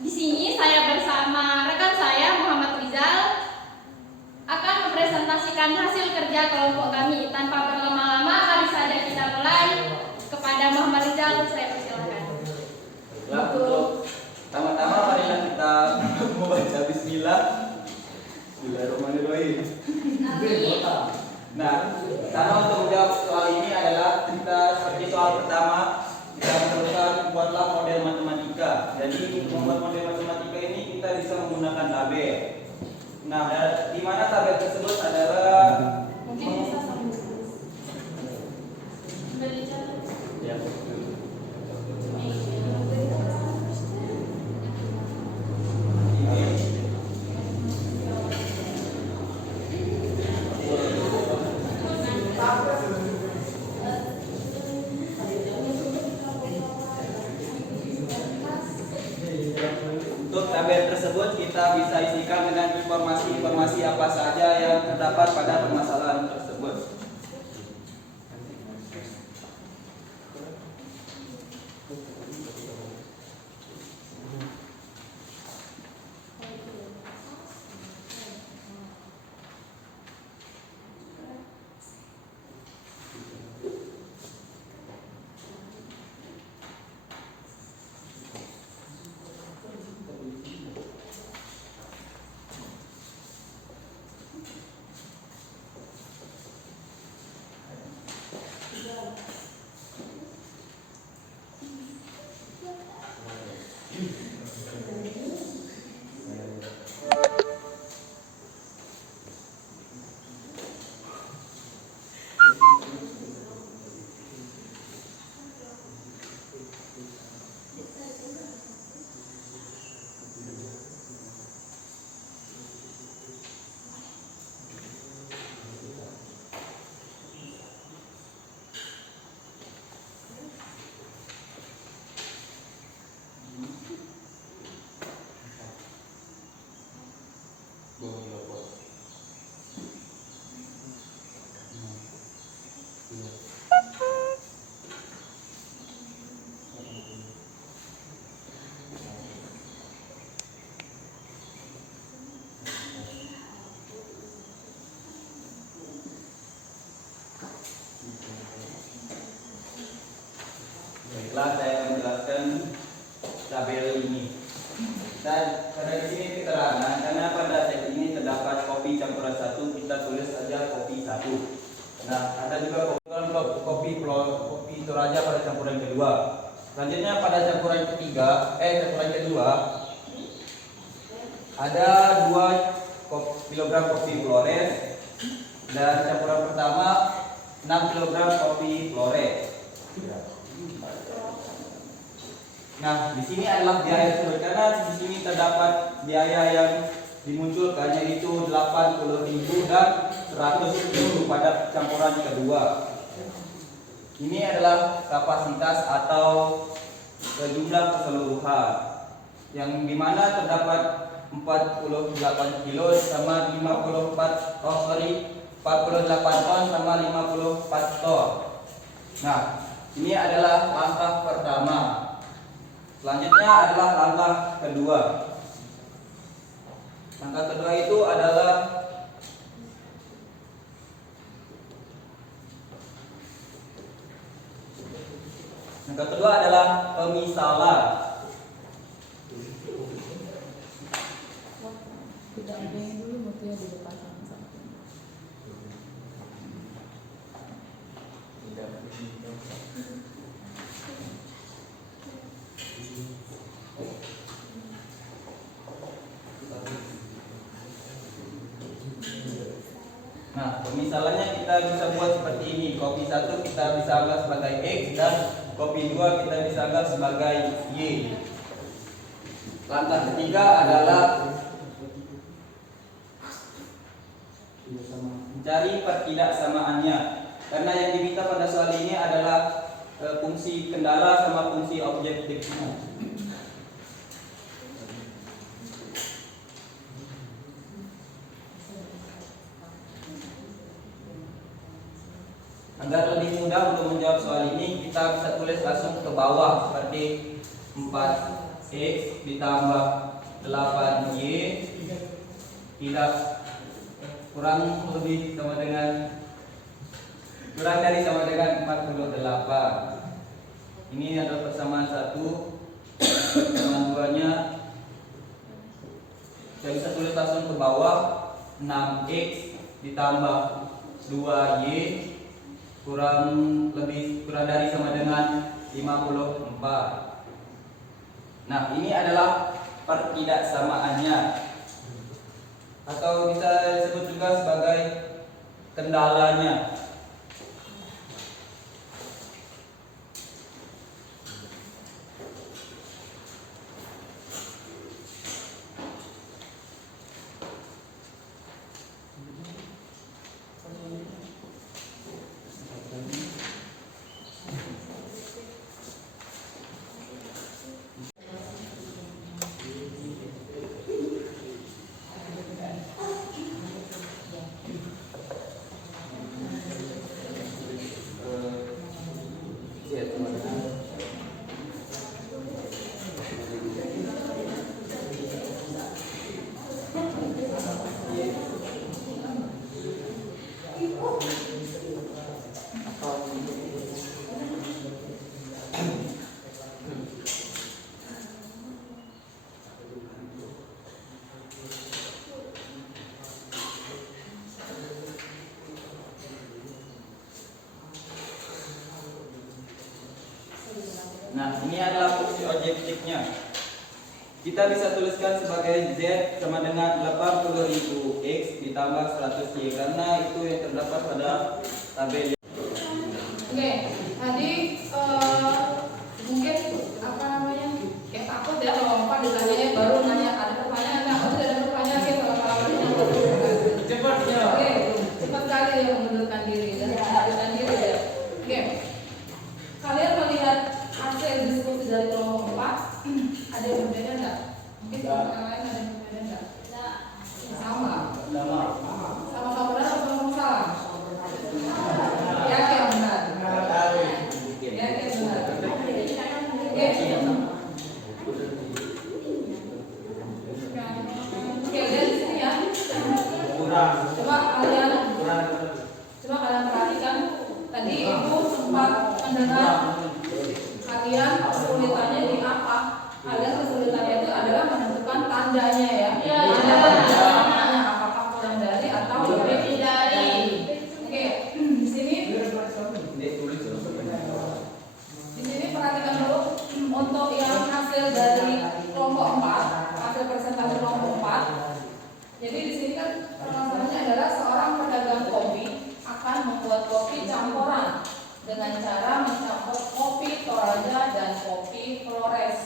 Di sini saya bersama rekan saya Muhammad Rizal akan mempresentasikan hasil kerja kelompok kami. Tanpa berlama-lama, mari saja kita mulai. Kepada Muhammad Rizal, saya persilahkan. Baiklah, untuk pertama-tama marilah kita membaca Bismillah. Bismillahirrahmanirrahim. Amin. Nah, pertama untuk menjawab soal ini adalah kita seperti soal pertama kita memerlukan buatlah model matematika. Jadi untuk membuat model matematika ini kita bisa menggunakan tabel. Nah, di mana tabel tersebut adalah Mungkin bisa sambil Berbicara. ya, untuk tabel tersebut kita bisa isikan dengan informasi-informasi apa saja yang terdapat pada permasalahan tersebut. Baiklah, saya akan menjelaskan tabel ini. Dan pada di sini keterangan karena pada set ini terdapat kopi campuran 1, kita tulis saja kopi 1. Nah, ada juga kopi Toraja pada campuran kedua. Selanjutnya pada campuran kedua ada 2 kg kopi Flores dan campuran pertama 6 kg kopi Flores. Nah, di sini adalah biaya tersebut karena di sini terdapat biaya yang dimunculkan yaitu 80.000 dan 100.000 pada campuran kedua. Ini adalah kapasitas atau jumlah keseluruhan yang dimana terdapat 48 kilo sama 48 ton sama 54 ton. Nah, ini adalah langkah pertama. Selanjutnya adalah langkah kedua. Langkah kedua itu adalah pemisalan. tidak ada yang dulu mestinya dipasang sama. Nah, pemisalannya kita bisa buat seperti ini. Kopi 1 kita bisa anggap sebagai X dan kopi 2 kita bisa anggap sebagai Y. Langkah ketiga adalah mencari pertidaksamaannya. Karena yang diminta pada soal ini adalah fungsi kendala sama fungsi objektifnya. Agar lebih lebih mudah untuk menjawab soal ini, kita bisa tulis langsung ke bawah seperti 4x ditambah 8y tidak kurang lebih sama dengan kurang dari sama dengan 48. Ini adalah persamaan 1, persamaan 2-nya saya bisa tulis langsung ke bawah 6x ditambah 2y kurang dari sama dengan 54. Nah, ini adalah pertidaksamaannya atau bisa disebut juga sebagai kendalanya. Nah, ini adalah fungsi objektifnya. Kita bisa tuliskan sebagai Z sama dengan 80.000 X ditambah 100 Y karena itu yang terdapat pada tabel. Oke, tadi mungkin apa namanya? Kayak takut ya kalau Pak ditanya baru nanya ada pertanyaan nggak? Oh, tidak ada pertanyaan ya kalau Cepatnya. Oke, cepat sekali ya mengundurkan diri dan mengundurkan diri ya. Oke, kalian melihat hasil diskusi dari kelompok 4 ada yang berbeda nggak? Mungkin kelompok yang lain ada yang berbeda nggak? Sama. Sama benar atau salah? Yakin benar. Yakin benar. Oke. Oke, dari sini ya. Coba kalian perhatikan. Tadi ibu sempat mendengar kalian kesulitannya di apa? Kalian kesulitannya itu adalah menentukan tandanya ya. Tandanya apakah kurang dari atau lebih dari. Oke, di sini perhatikan dulu untuk yang hasil dari kelompok 4, hasil presentasi kelompok 4. Jadi di sini kan permasalahannya adalah seorang pedagang kopi akan membuat kopi campuran dengan cara mencampur kopi Toraja dan kopi Flores.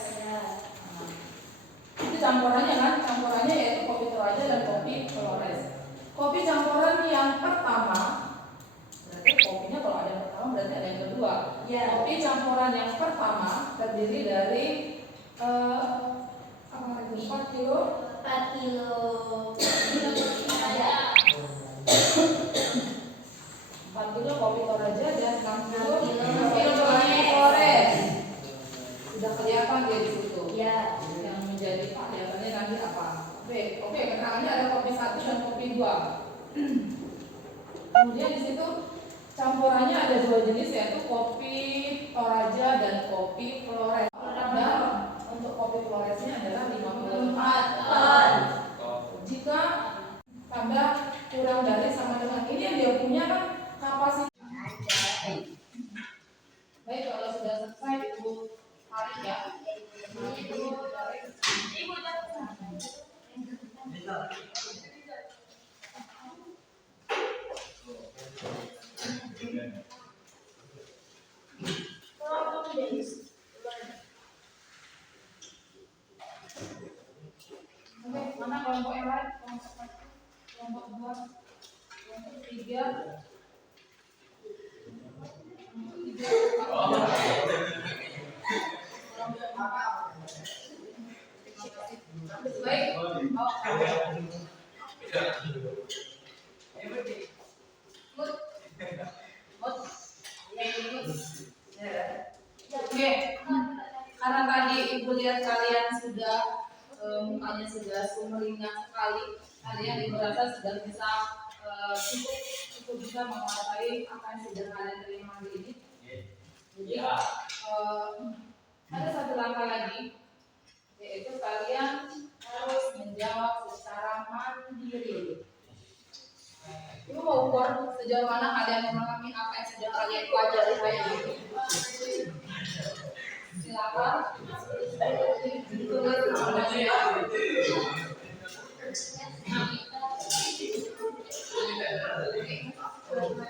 Itu campurannya kan? Campurannya yaitu kopi Toraja dan kopi Flores. Kopi campuran yang pertama, berarti kopinya kalau ada yang pertama berarti ada yang kedua. Kopi campuran yang pertama terdiri dari 4 kilo. 4 kilo. 4 kilo kopi Toraja dan 6 kilo Kopi kopi Flores. Sudah kelihatan dia di situ. Ya. Yang menjadi kelihatannya nanti apa? Oke, keterangannya ada kopi 1 dan kopi 2. Kemudian di situ campurannya ada 2 jenis yaitu kopi Toraja dan kopi Flores. Dan untuk kopi Floresnya adalah 54 ton. Jika tambah kurang dari sama dengan ini yang dia punya kan kapasitas. Baik, kalau sudah selesai Ibu tarik ya. Ibu tarik. Oke, mana kelompok yang lain? Kelompok 2, kelompok 3. Baik. hanya sudah sumringah sekali, ada yang merasa sudah bisa cukup bisa menguasai apa yang sudah kalian terima hari ini. Jadi ada satu langkah lagi, yaitu kalian harus menjawab secara mandiri. Ibu mau ukur sejauh mana kalian memahami apa yang sudah kalian pelajari hari ini. Silakan.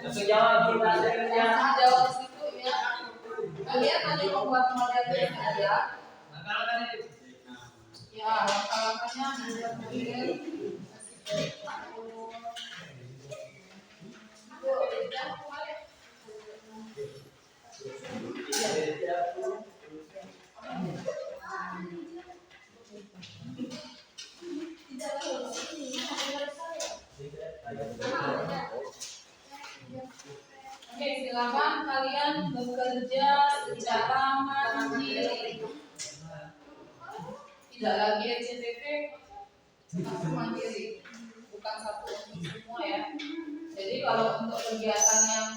Langsung jawab gimana ya? Jawab di situ ya. Kalian hanya membuat modelnya saja. Ya, langkah-langkahnya membuat model. Oke, silakan kalian bekerja secara mandiri. Tidak lagi SCTV, tapi mandiri, bukan satu untuk semua ya. Jadi kalau untuk kegiatan yang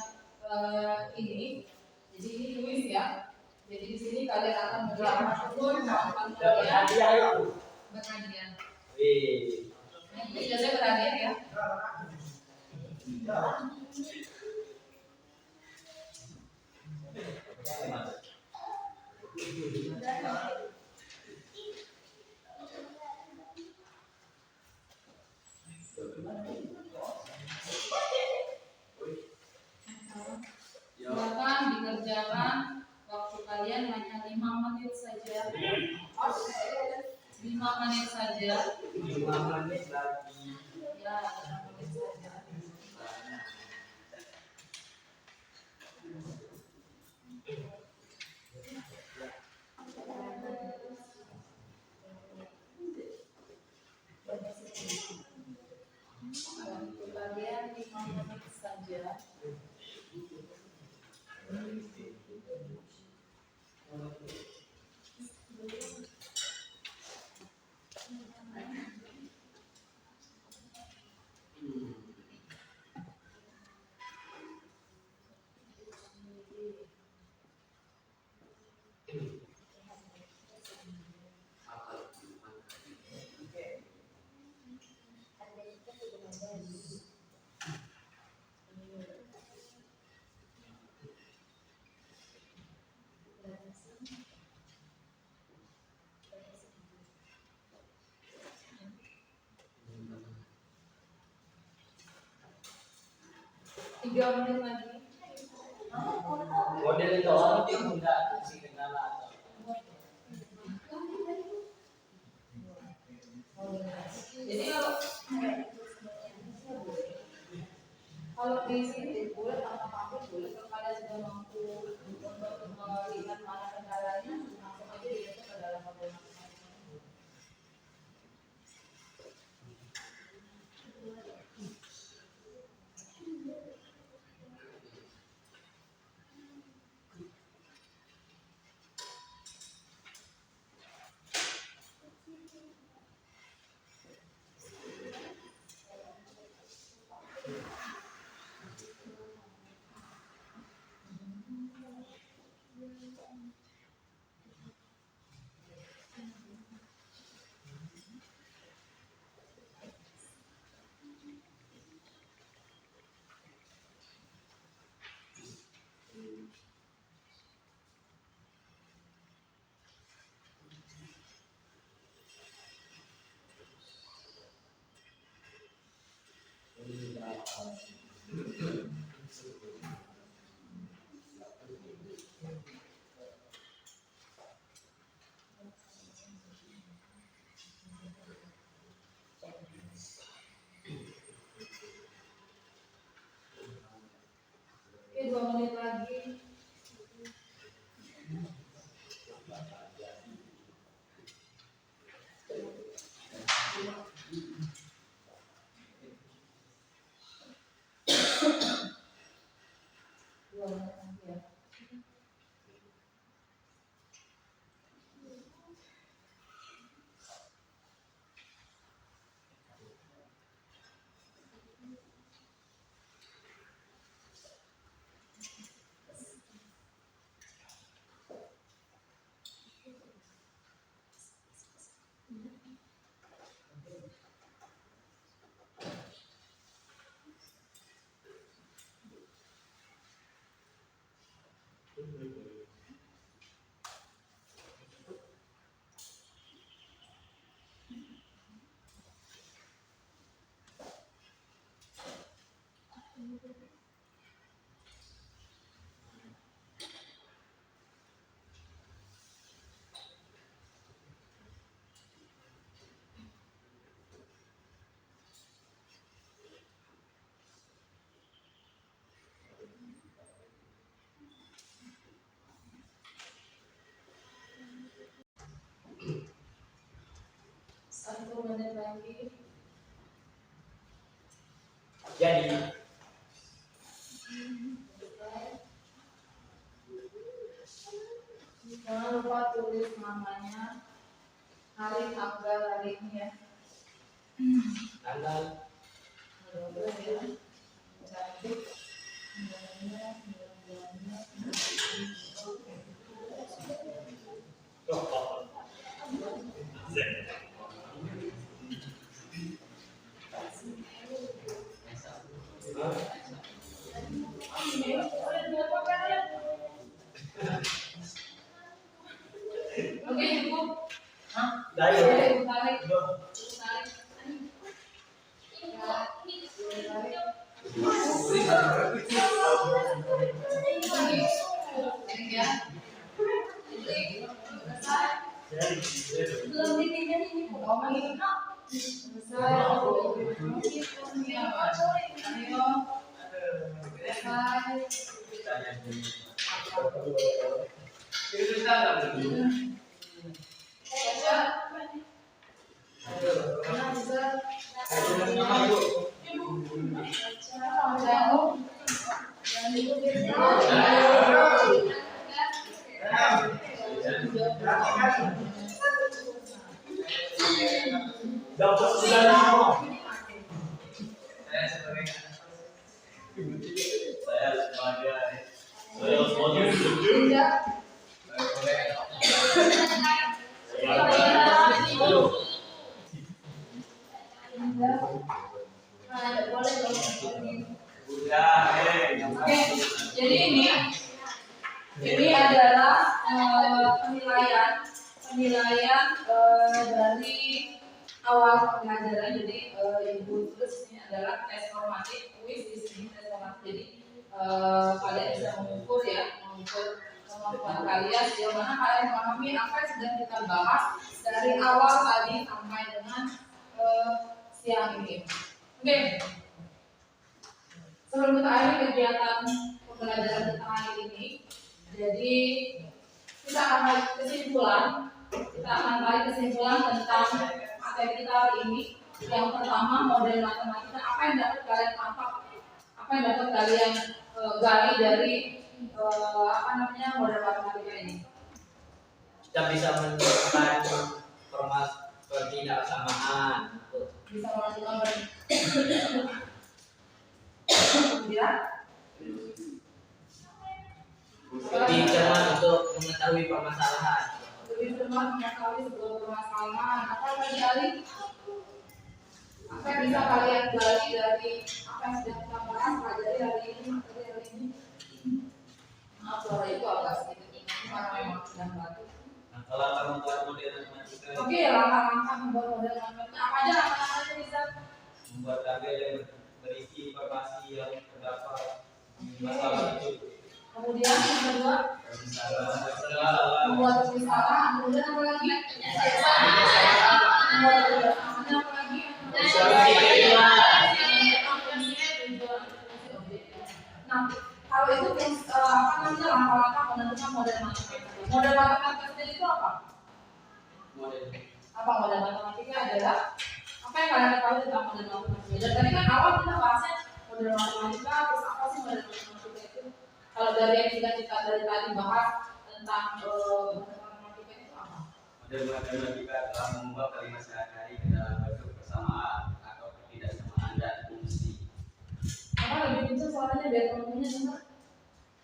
ini, jadi ini kuis ya. Jadi di sini kalian akan melakukan kemampuan kalian berhadiah. Ini ijazah berhadiah ya. Silakan dikerjakan, waktu kalian hanya 5 menit saja. 5 menit saja. 5 menit lagi. Ya, 5 menit saja. Waktu kalian 5 menit saja. Tiga menit lagi. Model itu orang yang enggak sih kendala. Jadi kalau di sini boleh tanpa pamflet boleh, kalau kalian sudah mampu untuk melihat mana kendalanya, langsung aja dimasuk ke dalam model masing-masing. Satu menit lagi. Jadi Jangan lupa tulis namanya, hari tanggal hari ini ya. tanggal Cantik. Oke, cukup. Dari Tarik. Tarik. dapat 95. Saya sebagai Oke, jadi ini adalah penilaian dari awal pengajaran. Jadi ibu tulis ini adalah tes formatif, kuis di sini tes formatif. Jadi kalian bisa mengukur kemampuan kalian sejauh mana kalian memahami apa yang sedang kita bahas dari awal tadi sampai dengan siang ini. Oke. Sebelum kita akhiri kegiatan pembelajaran kita hari ini, jadi kita akan tarik kesimpulan tentang materi kita hari ini. Yang pertama, model matematika, apa yang dapat kalian tangkap, apa yang dapat kalian gali dari model matematika ini. kita bisa menemukan ketidaksamaan. Bisa melakukan kemudian Lebih cermat untuk mengetahui permasalahan. lebih cermat mengetahui sebuah permasalahan. Apa yang digali? Apa yang bisa kalian gali dari apa yang sudah kita bahas, pelajari hari ini, materi hari ini? Maaf, suara itu agak sedikit karena memang sedang batuk. langkah membuat model matematika. Oke, langkah-langkah membuat model matematika. Apa aja langkah-langkahnya bisa? Membuat tabel yang berisi informasi yang terdapat di masalah itu. Kemudian yang kedua, membuat permisalan. Kemudian apa lagi? Membuat permisalan. Apa lagi? Nah, kalau itu langkah-langkah menentukan model matematika. Model matematika sendiri itu apa? Apa model matematika adalah apa yang kalian ketahui tentang model matematika. Dan tadi kan awal kita bahasnya model matematika, terus apa sih model matematika itu? Kalau dari yang sudah kita dari tadi bahas tentang model matematika itu apa? Model matematika telah mengubah kalimat sehari-hari ke dalam bentuk persamaan atau ketidaksamaan dan fungsi. Apa lebih kencang suaranya biar teman-temannya dengar?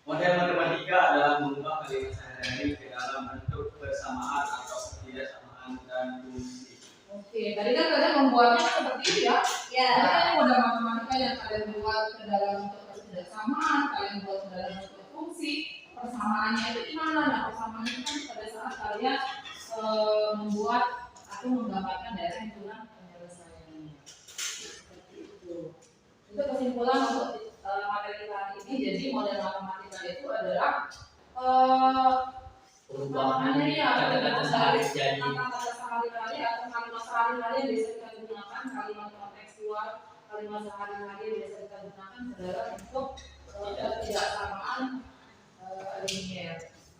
Model matematika adalah mengubah kalimat sehari-hari ke dalam bentuk persamaan atau ketidaksamaan dan fungsi. Oke, tadi kan kalian membuatnya seperti itu ya? Ya. Ini model matematika yang kalian buat ke dalam bentuk ketidaksamaan, kalian buat ke dalam bentuk fungsi. persamaannya itu gimana? Nah, persamaannya itu kan pada saat kalian membuat atau menggambarkan daerah hitungan penyelesaiannya. Seperti itu. Itu kesimpulan untuk materi kali ini. Jadi model matematika itu adalah Perubahan kata-kata sehari-hari jadi kata-kata sehari-hari atau kalimat sehari-hari yang biasa kita gunakan, kalimat kontekstual, kalimat sehari-hari yang biasa kita gunakan adalah untuk ketidaksamaan linier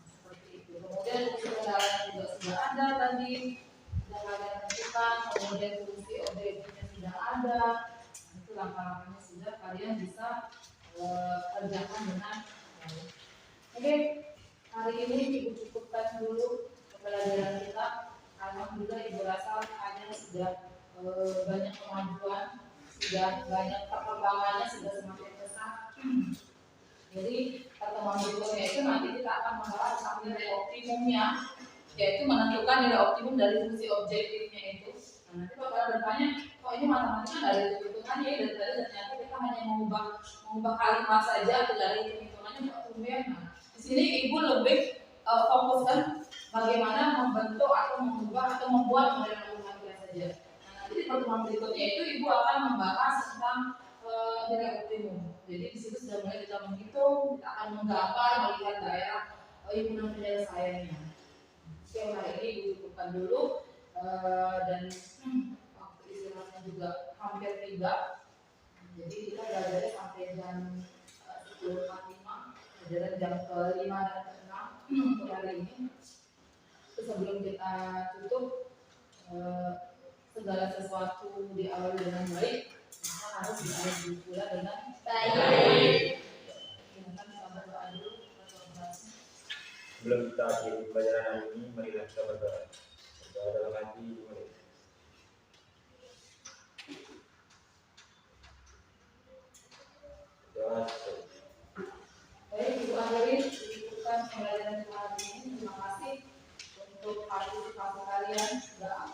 seperti itu. Kemudian fungsi kendalian juga sudah ada tadi, sudah kalian tentukan. Kemudian fungsi objektifnya sudah ada. Itu langkah-langkahnya sudah kalian bisa kerjakan dengan baik. Oke. Hari ini Ibu cukupkan dulu pembelajaran kita. Alhamdulillah Ibu rasa kalian sudah banyak kemajuan, sudah banyak perkembangannya, sudah semakin besar. Jadi pertemuan berikutnya itu nanti kita akan membahas tentang nilai optimumnya, yaitu menentukan nilai optimum dari fungsi objektifnya itu. Nah, nanti bakal bertanya, kok ini matematika dari hitung-hitungannya ya, dari tadi ternyata kita hanya mengubah kalimat saja atau dari hitung-hitungannya kok tumben. Nah, di sini Ibu lebih fokuskan bagaimana membentuk atau mengubah atau membuat model matematika saja. Nah, nanti di pertemuan berikutnya itu Ibu akan membahas tentang nilai optimum. Jadi di situ sudah mulai kita menghitung, kita akan menggambar, melihat daerah himpunan penyelesaiannya. Oke, hari ini Ibu cukupkan dulu dan waktu istirahatnya juga hampir tiba. Jadi kita belajar sampai jam 10.45, pelajaran jam ke-5 dan ke-6 untuk hari ini. Terus sebelum kita tutup, segala sesuatu diawali dengan baik, maka harus diakhiri pula dengan baik. Silakan kita berdoa dulu. Sebelum kita akhiri pelajaran hari ini, marilah kita berdoa. Berdoa dalam hati, mari. Doa. Baik, Ibu akhiri cukupkan pembelajaran kita hari ini. Terima kasih untuk partisipasi kalian sudah